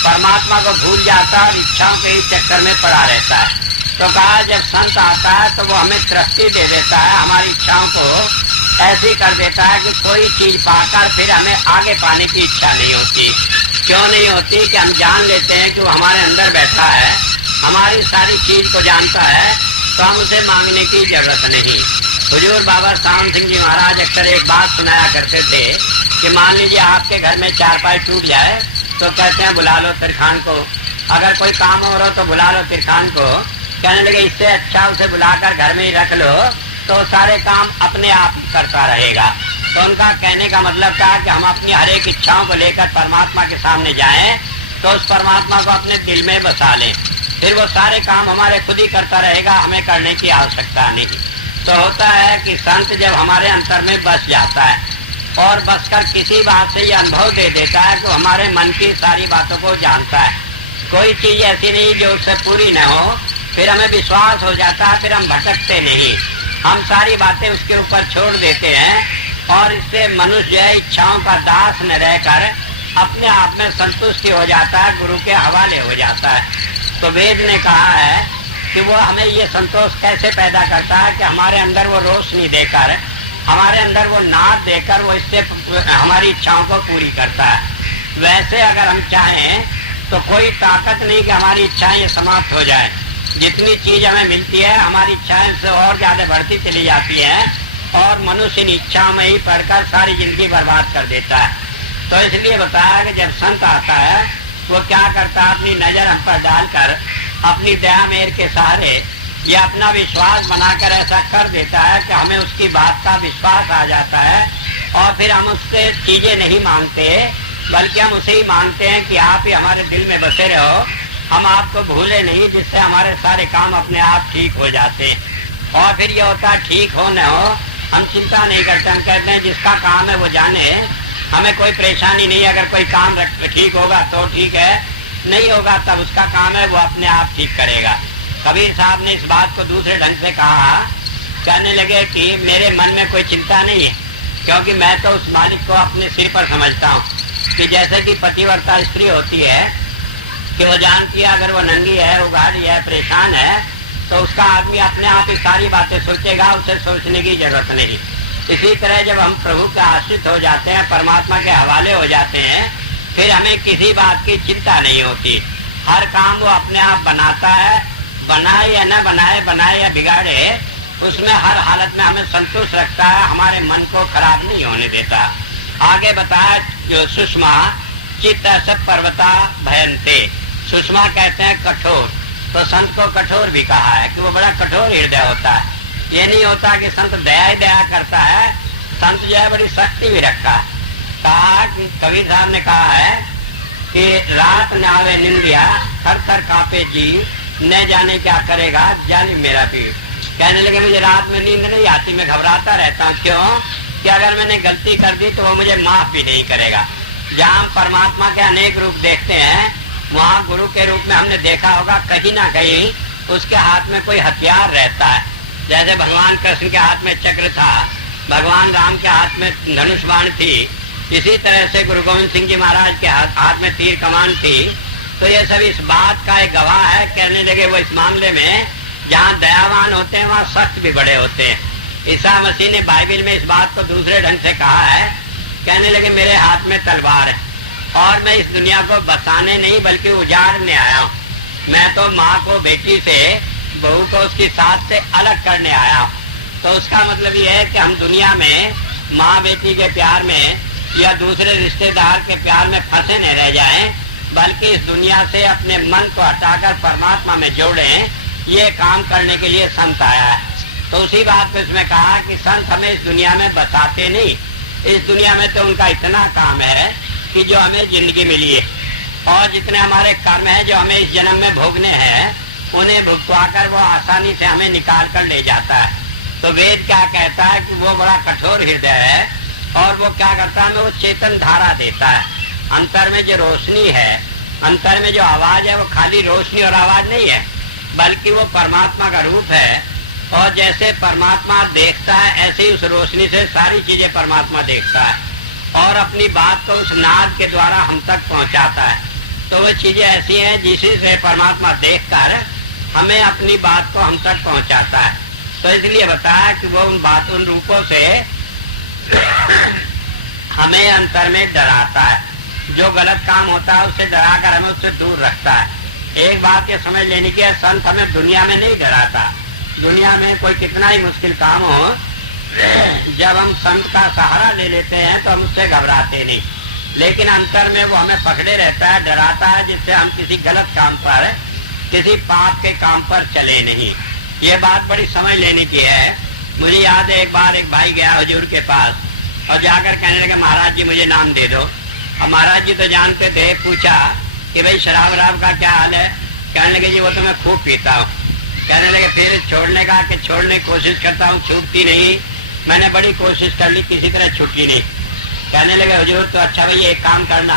परमात्मा को भूल जाता है और इच्छाओं के ही चक्कर में पड़ा रहता है। तो कहा जब संत आता है तो वो हमें तृप्ति दे देता है, हमारी इच्छाओं को ऐसी कर देता है कि कोई चीज पाकर फिर हमें आगे पाने की इच्छा नहीं होती। क्यों नहीं होती? कि हम जान लेते हैं कि वो हमारे अंदर बैठा है, हमारी सारी चीज को जानता है, तो हम उसे मांगने की जरूरत नहीं। हुजूर बाबा सावन सिंह जी महाराज अक्सर एक बात सुनाया करते थे कि मान लीजिए आपके घर में चारपाई टूट जाए तो कहते हैं बुला लो तिरखान को, अगर कोई काम हो रहा हो तो बुला लो तिरखान को। कहने लगे इससे अच्छा उसे बुलाकर घर में ही रख लो तो सारे काम अपने आप करता रहेगा। तो उनका कहने का मतलब था कि हम अपनी हर एक इच्छाओं को लेकर परमात्मा के सामने जाएं तो उस परमात्मा को अपने दिल में बसा लें, फिर वो सारे काम हमारे खुद ही करता रहेगा, हमें करने की आवश्यकता नहीं। तो होता है कि संत जब हमारे अंतर में बस जाता है और बसकर किसी बात से ये अनुभव दे देता है कि हमारे मन की सारी बातों को जानता है, कोई चीज ऐसी नहीं जो उससे पूरी न हो, फिर हमें विश्वास हो जाता है, फिर हम भटकते नहीं, हम सारी बातें उसके ऊपर छोड़ देते हैं और इससे मनुष्य इच्छाओं का दास न रहकर अपने आप में संतुष्टि हो जाता है, गुरु के हवाले हो जाता है। तो वेद ने कहा है कि वो हमें ये संतोष कैसे पैदा करता है कि हमारे अंदर वो रोशनी देकर, हमारे अंदर वो नाद देकर वो इससे हमारी इच्छाओं को पूरी करता है। वैसे अगर हम चाहें तो कोई ताकत नहीं कि हमारी इच्छाएं ये समाप्त हो जाए। जितनी चीज हमें मिलती है हमारी इच्छाएं उससे और ज्यादा बढ़ती चली जाती है और मनुष्य इन इच्छाओं में ही पढ़कर सारी जिंदगी बर्बाद कर देता है। तो इसलिए बताया कि जब संत आता है वो क्या करता है, अपनी नजर हम पर डालकर अपनी दया मेर के सहारे ये अपना विश्वास बनाकर ऐसा कर देता है कि हमें उसकी बात का विश्वास आ जाता है और फिर हम उससे चीजें नहीं मांगते बल्कि हम उसे ही मांगते हैं कि आप ही हमारे दिल में बसे रहो, हम आपको भूले नहीं, जिससे हमारे सारे काम अपने आप ठीक हो जाते हैं। और फिर ये होता है ठीक हो न हो हम चिंता नहीं करते, हम कहते हैं जिसका काम है वो जाने, हमें कोई परेशानी नहीं। अगर कोई काम ठीक होगा तो ठीक है, नहीं होगा तब उसका काम है वो अपने आप ठीक करेगा। कबीर साहब ने इस बात को दूसरे ढंग से कहा, कहने लगे कि मेरे मन में कोई चिंता नहीं है क्योंकि मैं तो उस मालिक को अपने सिर पर समझता हूँ कि जैसे कि पतिव्रता स्त्री होती है कि वो जानती है अगर वो नंगी है, उघाड़ी है, परेशान है तो उसका आदमी अपने आप ही सारी बातें सोचेगा, उसे सोचने की जरूरत नहीं। इसी तरह जब हम प्रभु के आश्रित हो जाते हैं, परमात्मा के हवाले हो जाते हैं, फिर हमें किसी बात की चिंता नहीं होती। हर काम वो अपने आप बनाता है, बनाए या न बनाए, बनाए या बिगाड़े, उसमें हर हालत में हमें संतुष्ट रखता है, हमारे मन को खराब नहीं होने देता। आगे बताया जो सुषमा चित्त सब पर्वता भयंते, सुषमा कहते हैं कठोर, तो संत को कठोर भी कहा है कि वो बड़ा कठोर हृदय होता है। ये नहीं होता कि संत दया ही दया करता है, संत जो है बड़ी शक्ति भी रखता है। कहा कि कबीर साहब ने कहा है कि रात न आवे निंदिया थर थर कापे जी, न जाने क्या करेगा जाने मेरा पीर। कहने लगे मुझे रात में नींद नहीं आती, मैं घबराता रहता हूँ। क्यों? कि अगर मैंने गलती कर दी तो वो मुझे माफ भी नहीं करेगा। जहाँ हम परमात्मा के अनेक रूप देखते हैं वहाँ गुरु के रूप में हमने देखा होगा कहीं ना कहीं उसके हाथ में कोई हथियार रहता है। जैसे भगवान कृष्ण के हाथ में चक्र था, भगवान राम के हाथ में धनुष बाण थी, इसी तरह से गुरु गोविंद सिंह जी महाराज के हाथ में तीर कमान थी। तो ये सब इस बात का एक गवाह है। कहने लगे वो इस मामले में जहाँ दयावान होते हैं वहाँ सख्त भी बड़े होते हैं। ईसा मसीह ने बाइबल में इस बात को दूसरे ढंग से कहा है, कहने लगे मेरे हाथ में तलवार है और मैं इस दुनिया को बसाने नहीं बल्कि उजाड़ने आया हूँ। मैं तो माँ को बेटी से, बहू को उसकी सास से अलग करने आया हूँ। तो उसका मतलब ये है कि हम दुनिया में माँ बेटी के प्यार में या दूसरे रिश्तेदार के प्यार में फंसे न रह जाएं, बल्कि इस दुनिया से अपने मन को हटाकर परमात्मा में जोड़ें। ये काम करने के लिए संत आया है। तो उसी बात पे उसमें कहा कि संत हमें इस दुनिया में बसाते नहीं, इस दुनिया में तो उनका इतना काम है कि जो हमें जिंदगी मिली है और जितने हमारे कर्म है जो हमें इस जन्म में भोगने हैं उन्हें भुगतवा कर वो आसानी से हमें निकाल कर ले जाता है। तो वेद क्या कहता है कि वो बड़ा कठोर हृदय है और वो क्या करता है, वो चेतन धारा देता है। अंतर में जो रोशनी है, अंतर में जो आवाज है वो खाली रोशनी और आवाज नहीं है बल्कि वो परमात्मा का रूप है। और जैसे परमात्मा देखता है ऐसे ही उस रोशनी से सारी चीजें परमात्मा देखता है और अपनी बात को उस नाद के द्वारा हम तक पहुंचाता है। तो वो चीजें ऐसी हैं जिसे से परमात्मा देखकर हमें अपनी बात को हम तक पहुंचाता है। तो इसलिए बताया कि वो उन रूपों से हमें अंतर में डराता है। जो गलत काम होता है उससे डराकर हमें उससे दूर रखता है। एक बात ये समझ लेनी की है, संत हमें दुनिया में नहीं डराता। दुनिया में कोई कितना ही मुश्किल काम हो, जब हम संत का सहारा ले लेते हैं तो हम उससे घबराते नहीं, लेकिन अंतर में वो हमें पकड़े रहता है, डराता है, जिससे हम किसी गलत काम पर, किसी पाप के काम पर चले नहीं। ये बात बड़ी समझ लेने की है। मुझे याद है एक बार एक भाई गया हुजूर के पास और जाकर कहने लगे महाराज जी मुझे नाम दे दो। और महाराज जी तो जानते थे, पूछा कि भाई शराब वराब का क्या हाल है? कहने लगे जी वो तो मैं खूब पीता हूँ। कहने लगे फिर छोड़ने का? कि छोड़ने की कोशिश करता हूँ, छूटती नहीं। मैंने बड़ी कोशिश कर ली, किसी तरह छूटी नहीं। कहने लगे हुजूर तो अच्छा भाई एक काम करना,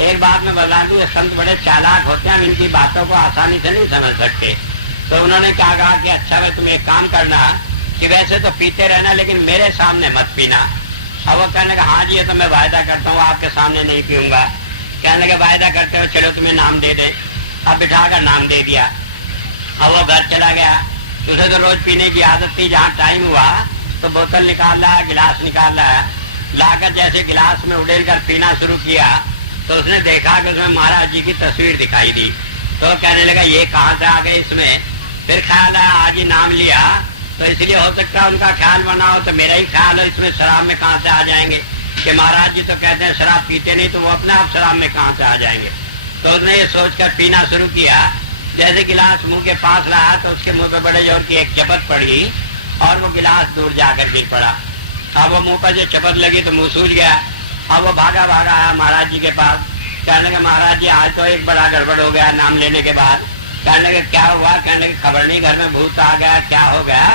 एक बात मैं बता दूं, संत बड़े चालाक होते हैं, हम इनकी बातों को आसानी से नहीं समझ सकते। तो उन्होंने क्या कहा कि अच्छा भाई तुम एक काम करना कि वैसे तो पीते रहना लेकिन मेरे सामने मत पीना। अब वो कहने लगा हाँ जी ये तो मैं वायदा करता हूँ आपके सामने नहीं पीऊंगा। कहने लगे वायदा करते हो, चलो तुम्हें नाम दे दे। अब बिठाकर नाम दे दिया। अब वो घर चला गया। उसे तो रोज पीने की आदत थी, जहाँ टाइम हुआ तो बोतल निकाल रहा है, गिलास निकाल रहा है, लाकर जैसे गिलास में उड़ेल कर पीना शुरू किया तो उसने देखा कि उसमें महाराज जी की तस्वीर दिखाई दी। तो कहने लगा ये कहाँ से आ गए इसमें? फिर ख्याल आया आज ही नाम लिया तो इसलिए हो सकता है उनका ख्याल बना हो, तो मेरा ही ख्याल है इसमें शराब में कहाँ से आ जाएंगे? कि महाराज जी तो कहते हैं शराब पीते नहीं, तो वो अपने आप शराब में कहाँ से आ जाएंगे? तो उसने ये सोचकर पीना शुरू किया। जैसे गिलास मुंह के पास रहा तो उसके मुंह पे बड़े जोर की एक चपत पड़ी और वो गिलास दूर जाकर गिर पड़ा। अब वो मुंह पर जो चपत लगी तो मुंह सूज गया। अब वो भागा आया महाराज जी के पास। कहने लगे महाराज जी आज तो एक बड़ा गड़बड़ हो गया नाम लेने के बाद। कहने लगे क्या हुआ? कहने लगे खबर नहीं, घर में भूत आ गया, क्या हो गया?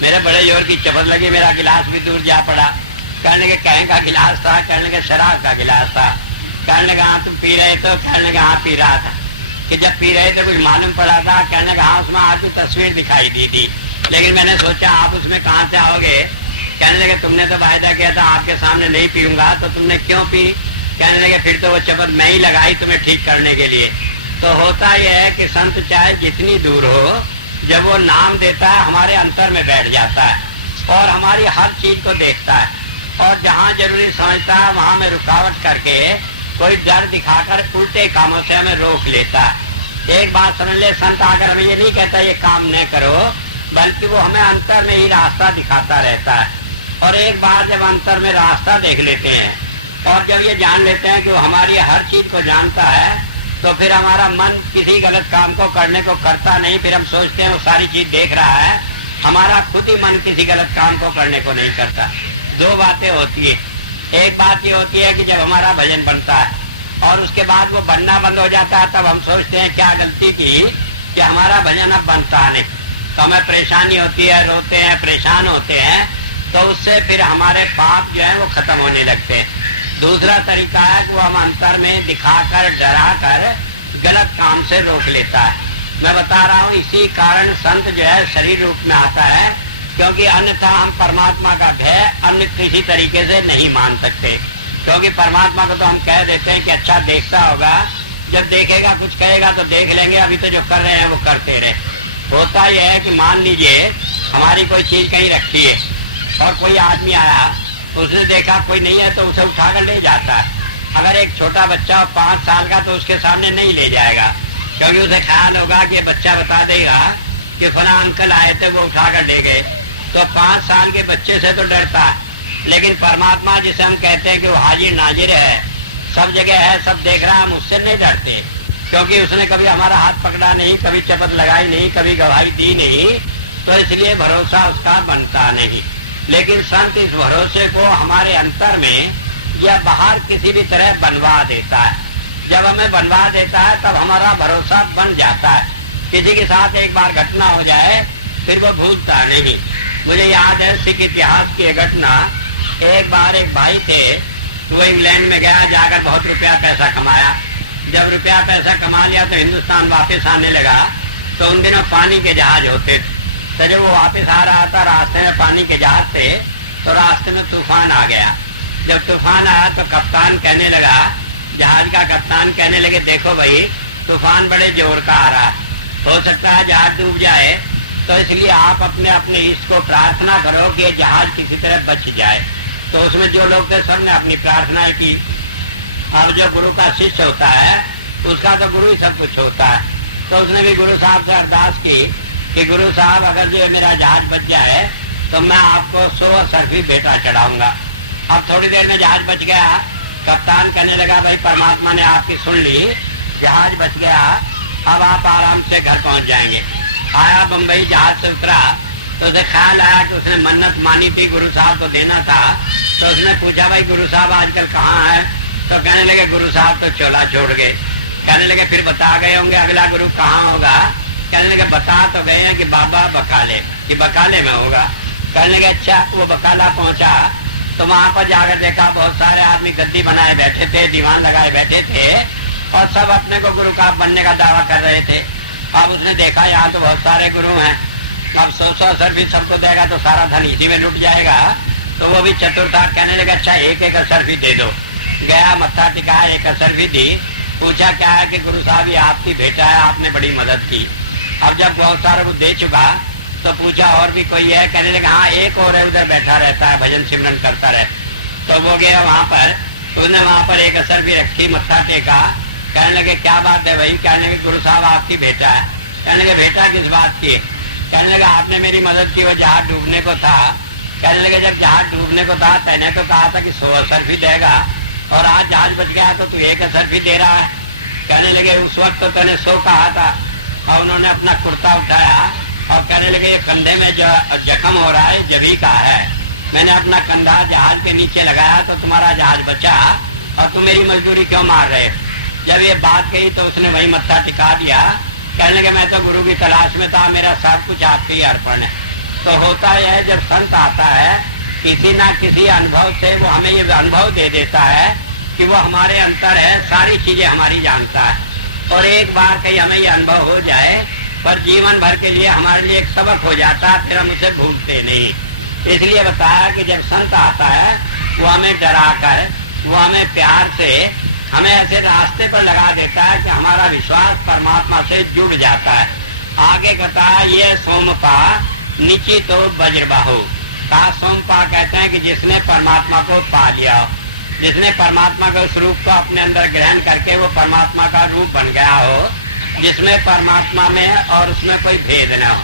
मेरे बड़े जोर की चपत लगी, मेरा गिलास भी दूर जा पड़ा। कहने लगे कहीं का गिलास था? कहने लगे शराब का गिलास था। कहने लगे हाँ तुम पी रहे तो? कहने लगे हाँ पी रहा था। कि जब पी रहे थे कुछ मालूम पड़ा था? कहने लगा हाँ उसमें आपकी तस्वीर दिखाई दी थी, लेकिन मैंने सोचा आप उसमें कहाँ से आओगे? कहने लगे तुमने तो वायदा किया था आपके सामने नहीं पीऊंगा, तो तुमने क्यों पी? कहने लगे फिर तो वो चपत मैं ही लगाई तुम्हें ठीक करने के लिए। तो होता यह है कि संत चाहे जितनी दूर हो, जब वो नाम देता है हमारे अंतर में बैठ जाता है और हमारी हर चीज को देखता है, और जहाँ जरूरी समझता है वहाँ में रुकावट करके कोई डर दिखाकर उल्टे कामों से हमें रोक लेता है। एक बात समझ ले, संत आकर हमें ये नहीं कहता ये काम न करो, बल्कि वो हमें अंतर में ही रास्ता दिखाता रहता है। और एक बार जब अंतर में रास्ता देख लेते हैं और जब ये जान लेते हैं कि वो हमारी हर चीज को जानता है, तो फिर हमारा मन किसी गलत काम को करने को करता नहीं। फिर हम सोचते हैं वो सारी चीज देख रहा है, हमारा खुद ही मन किसी गलत काम को करने को नहीं करता। दो बातें होती है। एक बात ये होती है कि जब हमारा भजन बनता है और उसके बाद वो बनना बंद हो जाता है, तब हम सोचते हैं क्या गलती की कि हमारा भजन अब बनता नहीं, तो हमें परेशानी होती है, रोते हैं, परेशान होते हैं। तो उससे फिर हमारे पाप जो है वो खत्म होने लगते हैं। दूसरा तरीका है कि वो हम अंतर में दिखाकर डराकर गलत काम से रोक लेता है। मैं बता रहा हूँ इसी कारण संत जो है शरीर रूप में आता है, क्योंकि अन्यथा हम परमात्मा का भय अन्य किसी तरीके से नहीं मान सकते। क्योंकि परमात्मा को तो हम कह देते हैं कि अच्छा देखता होगा, जब देखेगा कुछ कहेगा तो देख लेंगे, अभी तो जो कर रहे हैं वो करते रहे। होता यह है कि मान लीजिए हमारी कोई चीज कहीं रखी है और कोई आदमी आया, उसने देखा कोई नहीं है तो उसे उठाकर ले जाता है। अगर एक छोटा बच्चा 5 साल का तो उसके सामने नहीं ले जाएगा, क्योंकि उसे ख्याल होगा कि बच्चा बता देगा कि फला अंकल आए थे वो उठाकर ले गए। तो 5 साल के बच्चे से तो डरता है, लेकिन परमात्मा जिसे हम कहते हैं कि वो हाजिर नाजिर है, सब जगह है, सब देख रहा है, हम उससे नहीं डरते, क्योंकि उसने कभी हमारा हाथ पकड़ा नहीं, कभी चपत लगाई नहीं, कभी गवाही दी नहीं, तो इसलिए भरोसा उसका बनता नहीं। लेकिन संत इस भरोसे को हमारे अंतर में या बाहर किसी भी तरह बनवा देता है। जब हमें बनवा देता है तब हमारा भरोसा बन जाता है। किसी के साथ एक बार घटना हो जाए फिर वो भूलता नहीं। मुझे याद है सिख इतिहास की घटना। एक बार एक भाई थे, वो इंग्लैंड में गया, जाकर बहुत रुपया पैसा कमाया। जब रुपया पैसा कमा लिया तो हिंदुस्तान वापस आने लगा, तो उन दिनों पानी के जहाज होते थे। तो जब वो वापस आ रहा था, रास्ते में पानी के जहाज थे, तो रास्ते में तूफान आ गया। जब तूफान आया तो कप्तान कहने लगा, जहाज का कप्तान कहने लगे देखो भाई तूफान बड़े जोर का आ रहा है, हो सकता है जहाज डूब जाए, तो इसलिए आप अपने अपने इष्ट को प्रार्थना करो कि जहाज किसी तरह बच जाए। तो उसमें जो लोग थे सबने अपनी प्रार्थनाएं की। अब जो गुरु का शिष्य होता है उसका तो गुरु ही सब कुछ होता है, तो उसने भी गुरु साहब से अरदास की कि गुरु साहब अगर जो मेरा जहाज बच जाए तो मैं आपको 100 सर्फी बेटा चढ़ाऊंगा। अब थोड़ी देर में जहाज बच गया। कप्तान कहने लगा भाई परमात्मा ने आपकी सुन ली, जहाज बच गया, अब आप आराम से घर पहुंच जाएंगे। आया बम्बई, जहाज से उतरा तो उसे ख्याल आया कि उसने मन्नत मानी थी गुरु साहब को देना था। तो उसने पूछा भाई गुरु साहब आजकल कहाँ है? तो कहने लगे गुरु साहब तो चोला छोड़ गए। कहने लगे फिर बता गए होंगे अगला गुरु कहाँ होगा? कहने लगे बता तो गए हैं कि बाबा बकाले, कि बकाले में होगा। कहने लगे अच्छा। वो बकाला पहुंचा तो वहां पर जाकर देखा बहुत सारे आदमी गद्दी बनाए बैठे थे, दीवान लगाए बैठे थे और सब अपने को गुरु का बनने का दावा कर रहे थे। अब उसने देखा यहाँ तो बहुत सारे गुरु हैं, अब 100 सर्फी सबको देगा तो सारा धन इसी में लुट जाएगा। तो वो भी चतुर था, कहने लगा अच्छा एक सर्फी दे दो। गया, मत्था टिकाया, एक सर्फी दी। पूछा क्या है कि गुरु साहब ये आपकी बेटा है, आपने बड़ी मदद की। अब जब बहुत सारे को दे चुका तो पूछा और भी कोई है? कहने लगा हाँ एक और है, उधर बैठा रहता है, भजन सिमरन करता रहे। तो वो गया वहां पर, उसने वहां पर एक सर्फी रखी, मत्था टेका। कहने लगे क्या बात है भाई? कहने लगे गुरु साहब आपकी बेटा है। कहने लगे बेटा किस बात की? कहने लगा आपने मेरी मदद की, वो जहाज डूबने को था। कहने लगे जब जहाज डूबने को था तैने तो कहा था कि 100 सर्फी देगा और आज जहाज बच गया तो तू एक सर्फी दे रहा है। कहने लगे उस वक्त तो तूने 100 कहा था। और उन्होंने अपना कुर्ता उठाया और कहने लगे ये कंधे में जो जख्म हो रहा है जभी का है, मैंने अपना कंधा जहाज के नीचे लगाया तो तुम्हारा जहाज बचा और तुम मेरी मजदूरी क्यों मार रहे? जब ये बात कही तो उसने वही मत्था टिका दिया। कहने लगे मैं तो गुरु की तलाश में था, मेरा सब कुछ आपके ही अर्पण है। तो होता यह है जब संत आता है किसी ना किसी अनुभव से वो हमें ये अनुभव दे देता है कि वो हमारे अंतर है, सारी चीजें हमारी जानता है। और एक बार कहीं हमें ये अनुभव हो जाए पर जीवन भर के लिए हमारे लिए एक सबक हो जाता है, फिर हम उसे भूलते नहीं। इसलिए बताया कि जब संत आता है वो हमें डरा कर, वो हमें प्यार से हमें ऐसे रास्ते पर लगा देता है कि हमारा विश्वास परमात्मा से जुड़ जाता है। आगे बताया ये सोमपा नीची तो वज्रबाहु का। सोमपा कहते हैं कि जिसने परमात्मा को पा लिया, जिसने परमात्मा के उस रूप को अपने अंदर ग्रहण करके वो परमात्मा का रूप बन गया हो, जिसमें परमात्मा में और उसमें कोई भेद न हो।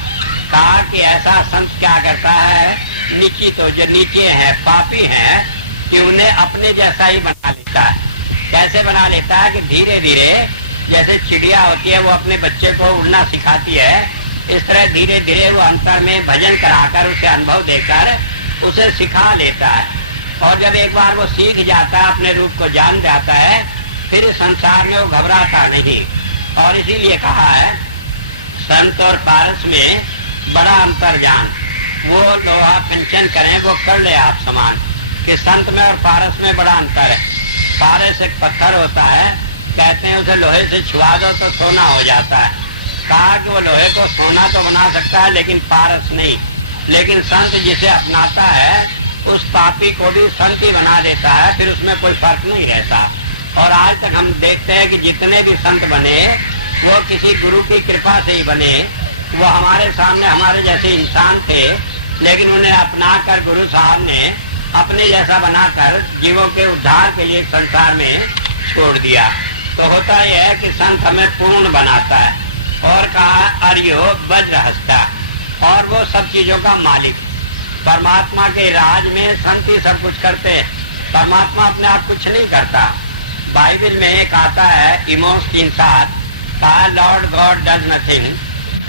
कहा कि ऐसा संत क्या करता है, नीची तो जो नीचे है, पापी है, कि उन्हें अपने जैसा ही बना लेता है। कैसे बना लेता है कि धीरे धीरे जैसे चिड़िया होती है वो अपने बच्चे को उड़ना सिखाती है, इस तरह धीरे धीरे वो अंतर में भजन कराकर उसे अनुभव देकर उसे सिखा लेता है। और जब एक बार वो सीख जाता है, अपने रूप को जान जाता है, फिर संसार में वो घबराता नहीं। और इसीलिए कहा है संत और पारस में बड़ा अंतर जान, वो लोहा कंचन करें वो कर ले आप समान। कि संत में और पारस में बड़ा अंतर है। पारस एक पत्थर होता है, कहते हैं उसे लोहे से छुआ दो तो सोना हो जाता है। कहा कि वो लोहे को सोना तो बना सकता है लेकिन पारस नहीं। लेकिन संत जिसे अपनाता है उस पापी को भी संत ही बना देता है, फिर उसमें कोई फर्क नहीं रहता। और आज तक हम देखते हैं कि जितने भी संत बने वो किसी गुरु की कृपा से ही बने। वो हमारे सामने हमारे जैसे इंसान थे, लेकिन उन्हें अपना कर गुरु साहब ने अपने जैसा बनाकर जीवों के उद्धार के लिए संसार में छोड़ दिया। तो होता यह है कि संत हमें पूर्ण बनाता है। और कहा अर्यो वज्र हस्ता, और वो सब चीजों का मालिक। परमात्मा के राज में संत ही सब कुछ करते हैं, परमात्मा अपने आप कुछ नहीं करता। बाइबल में एक आता है इमोस 3:7, कहा Lord God does nothing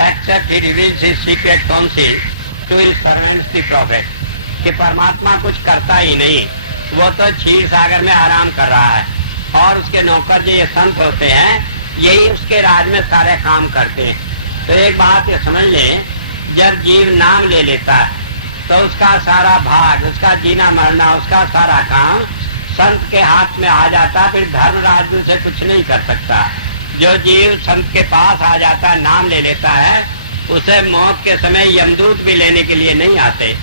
except he reveals his secret council to his servants the prophet. कि परमात्मा कुछ करता ही नहीं, वो तो क्षीर सागर में आराम कर रहा है और उसके नौकर जो ये संत होते हैं यही उसके राज में सारे काम करते हैं। तो एक बात ये समझ लें, जब जीव नाम ले लेता है तो उसका सारा भाग, उसका जीना मरना, उसका सारा काम संत के हाथ में आ जाता। फिर धर्मराज उसे कुछ नहीं कर सकता। जो जीव संत के पास आ जाता है, नाम ले लेता है, उसे मौत के समय यमदूत भी लेने के लिए नहीं आते।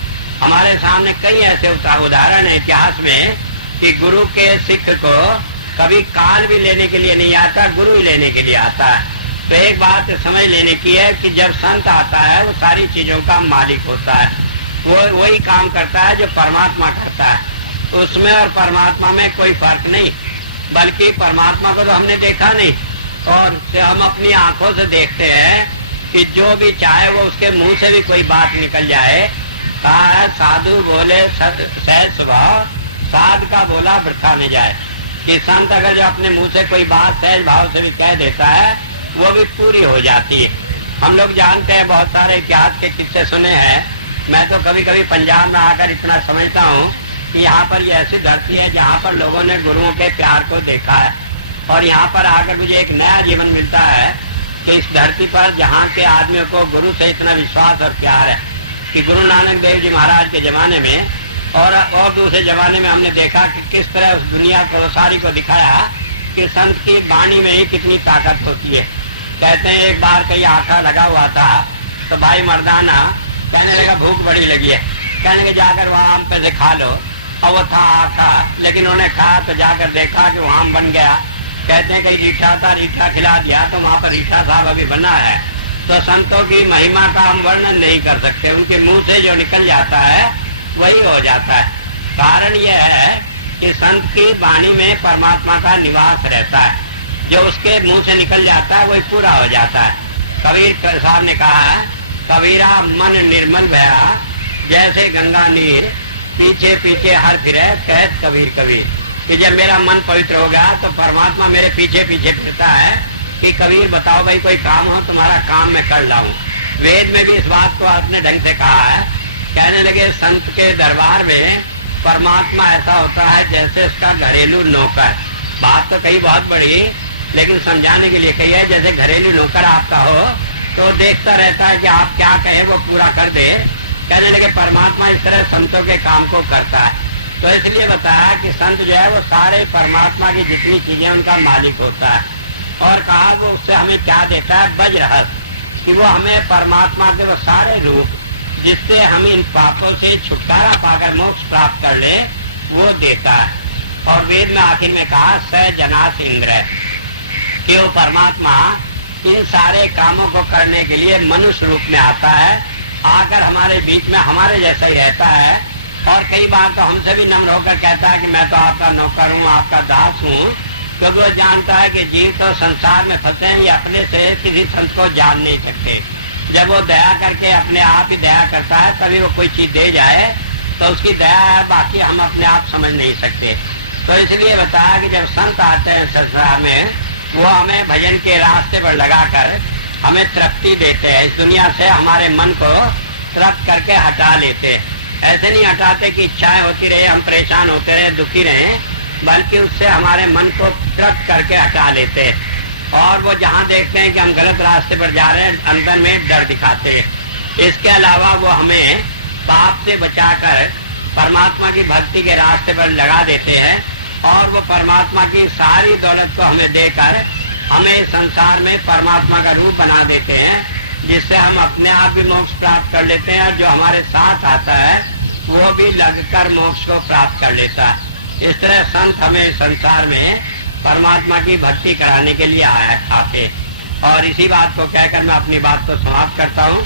हमारे सामने कई ऐसे उदाहरण है इतिहास में कि गुरु के सिख को कभी काल भी लेने के लिए नहीं आता, गुरु ही लेने के लिए आता है। तो एक बात समझ लेने की है कि जब संत आता है वो सारी चीजों का मालिक होता है, वो वही काम करता है जो परमात्मा करता है। उसमें और परमात्मा में कोई फर्क नहीं, बल्कि परमात्मा को तो हमने देखा नहीं और हम अपनी आंखों से देखते हैं कि जो भी चाहे वो उसके मुंह से भी कोई बात निकल जाए। कहा है साधु बोले सहज स्वभाव, साध का बोला वृथा में जाए। कि संत अगर जो अपने मुंह से कोई बात सहज भाव से भी कह देता है वो भी पूरी हो जाती है। हम लोग जानते हैं, बहुत सारे इतिहास के किस्से सुने हैं। मैं तो कभी कभी पंजाब में आकर इतना समझता हूँ कि यहाँ पर ये ऐसी धरती है जहाँ पर लोगों ने गुरुओं के प्यार को देखा है, और यहाँ पर आकर मुझे एक नया जीवन मिलता है कि इस धरती पर जहाँ के आदमियों को गुरु से इतना विश्वास और प्यार है कि गुरु नानक देव जी महाराज के जमाने में और दूसरे जमाने में हमने देखा कि किस तरह उस दुनिया को सारी को दिखाया कि संत की वाणी में ही कितनी ताकत होती है। कहते हैं एक बार कहीं आटा लगा हुआ था तो भाई मर्दाना कहने लगा भूख बड़ी लगी है, कहने के जाकर वहाँ आम पे से खा लो। और वो था आटा, लेकिन उन्होंने खाया तो जाकर देखा कि वहाँ आम बन गया। कहते हैं कहीं रीठा था, रीठा खिला दिया तो वहाँ पर रीठा साहब अभी बना है। तो संतों की महिमा का हम वर्णन नहीं कर सकते, उनके मुंह से जो निकल जाता है वही हो जाता है। कारण यह है कि संत की वाणी में परमात्मा का निवास रहता है, जो उसके मुंह से निकल जाता है वही पूरा हो जाता है। कबीर साहब ने कहा है, कबीरा मन निर्मल भया जैसे गंगा नीर, पीछे पीछे हर फिरे कहत कबीर कबीर। कि जब मेरा मन पवित्र हो गया तो परमात्मा मेरे पीछे पीछे फिरता है कि कबीर बताओ भाई कोई काम हो, तुम्हारा काम मैं कर लाऊं। वेद में भी इस बात को अपने ढंग से कहा है। कहने लगे संत के दरबार में परमात्मा ऐसा होता है जैसे उसका घरेलू नौकर। बात तो कही बहुत बड़ी, लेकिन समझाने के लिए कही है जैसे घरेलू नौकर आपका हो तो देखता रहता है कि आप क्या कहें वो पूरा कर दे। कहने लगे परमात्मा इस तरह संतों के काम को करता है। तो इसलिए बताया कि संत जो है वो सारे परमात्मा की जितनी चीजें उनका मालिक होता है। और कहा वो उससे हमें क्या देता है, बज रहस, कि वो हमें परमात्मा के वो सारे रूप जिससे हम इन पापों से छुटकारा पाकर मोक्ष प्राप्त कर ले वो देता है। और वेद में आखिर में कहा स जनास इंद्र, कि वो परमात्मा इन सारे कामों को करने के लिए मनुष्य रूप में आता है, आकर हमारे बीच में हमारे जैसा ही रहता है। और कई बार तो हमसे भी नम्र होकर कहता है कि मैं तो आपका नौकर हूँ, आपका दास हूँ, क्योंकि वो जानता है कि जीव तो संसार में फंसे हैं, ये अपने से किसी संत को जान नहीं सकते। जब वो दया करके अपने आप ही दया करता है तभी वो कोई चीज दे जाए तो उसकी दया है, बाकी हम अपने आप समझ नहीं सकते। तो इसलिए बताया कि जब संत आते हैं संसार में वो हमें भजन के रास्ते पर लगाकर हमें तृप्ति देते हैं। इस दुनिया से हमारे मन को तृप्त करके हटा लेते। ऐसे नहीं हटाते कि इच्छाएं होती रहे, हम परेशान होते रहे, दुखी रहे, बल्कि उससे हमारे मन को तृप्त करके हटा लेते। और वो जहाँ देखते हैं कि हम गलत रास्ते पर जा रहे हैं अंदर में डर दिखाते हैं। इसके अलावा वो हमें पाप से बचाकर परमात्मा की भक्ति के रास्ते पर लगा देते हैं। और वो परमात्मा की सारी दौलत को हमें देकर हमें संसार में परमात्मा का रूप बना देते हैं, जिससे हम अपने आप ही मोक्ष प्राप्त कर लेते हैं। और जो हमारे साथ आता है वो भी लगकर मोक्ष को प्राप्त कर लेता है। इस तरह संत हमें संसार में परमात्मा की भक्ति कराने के लिए आते। और इसी बात को कहकर मैं अपनी बात को समाप्त करता हूँ।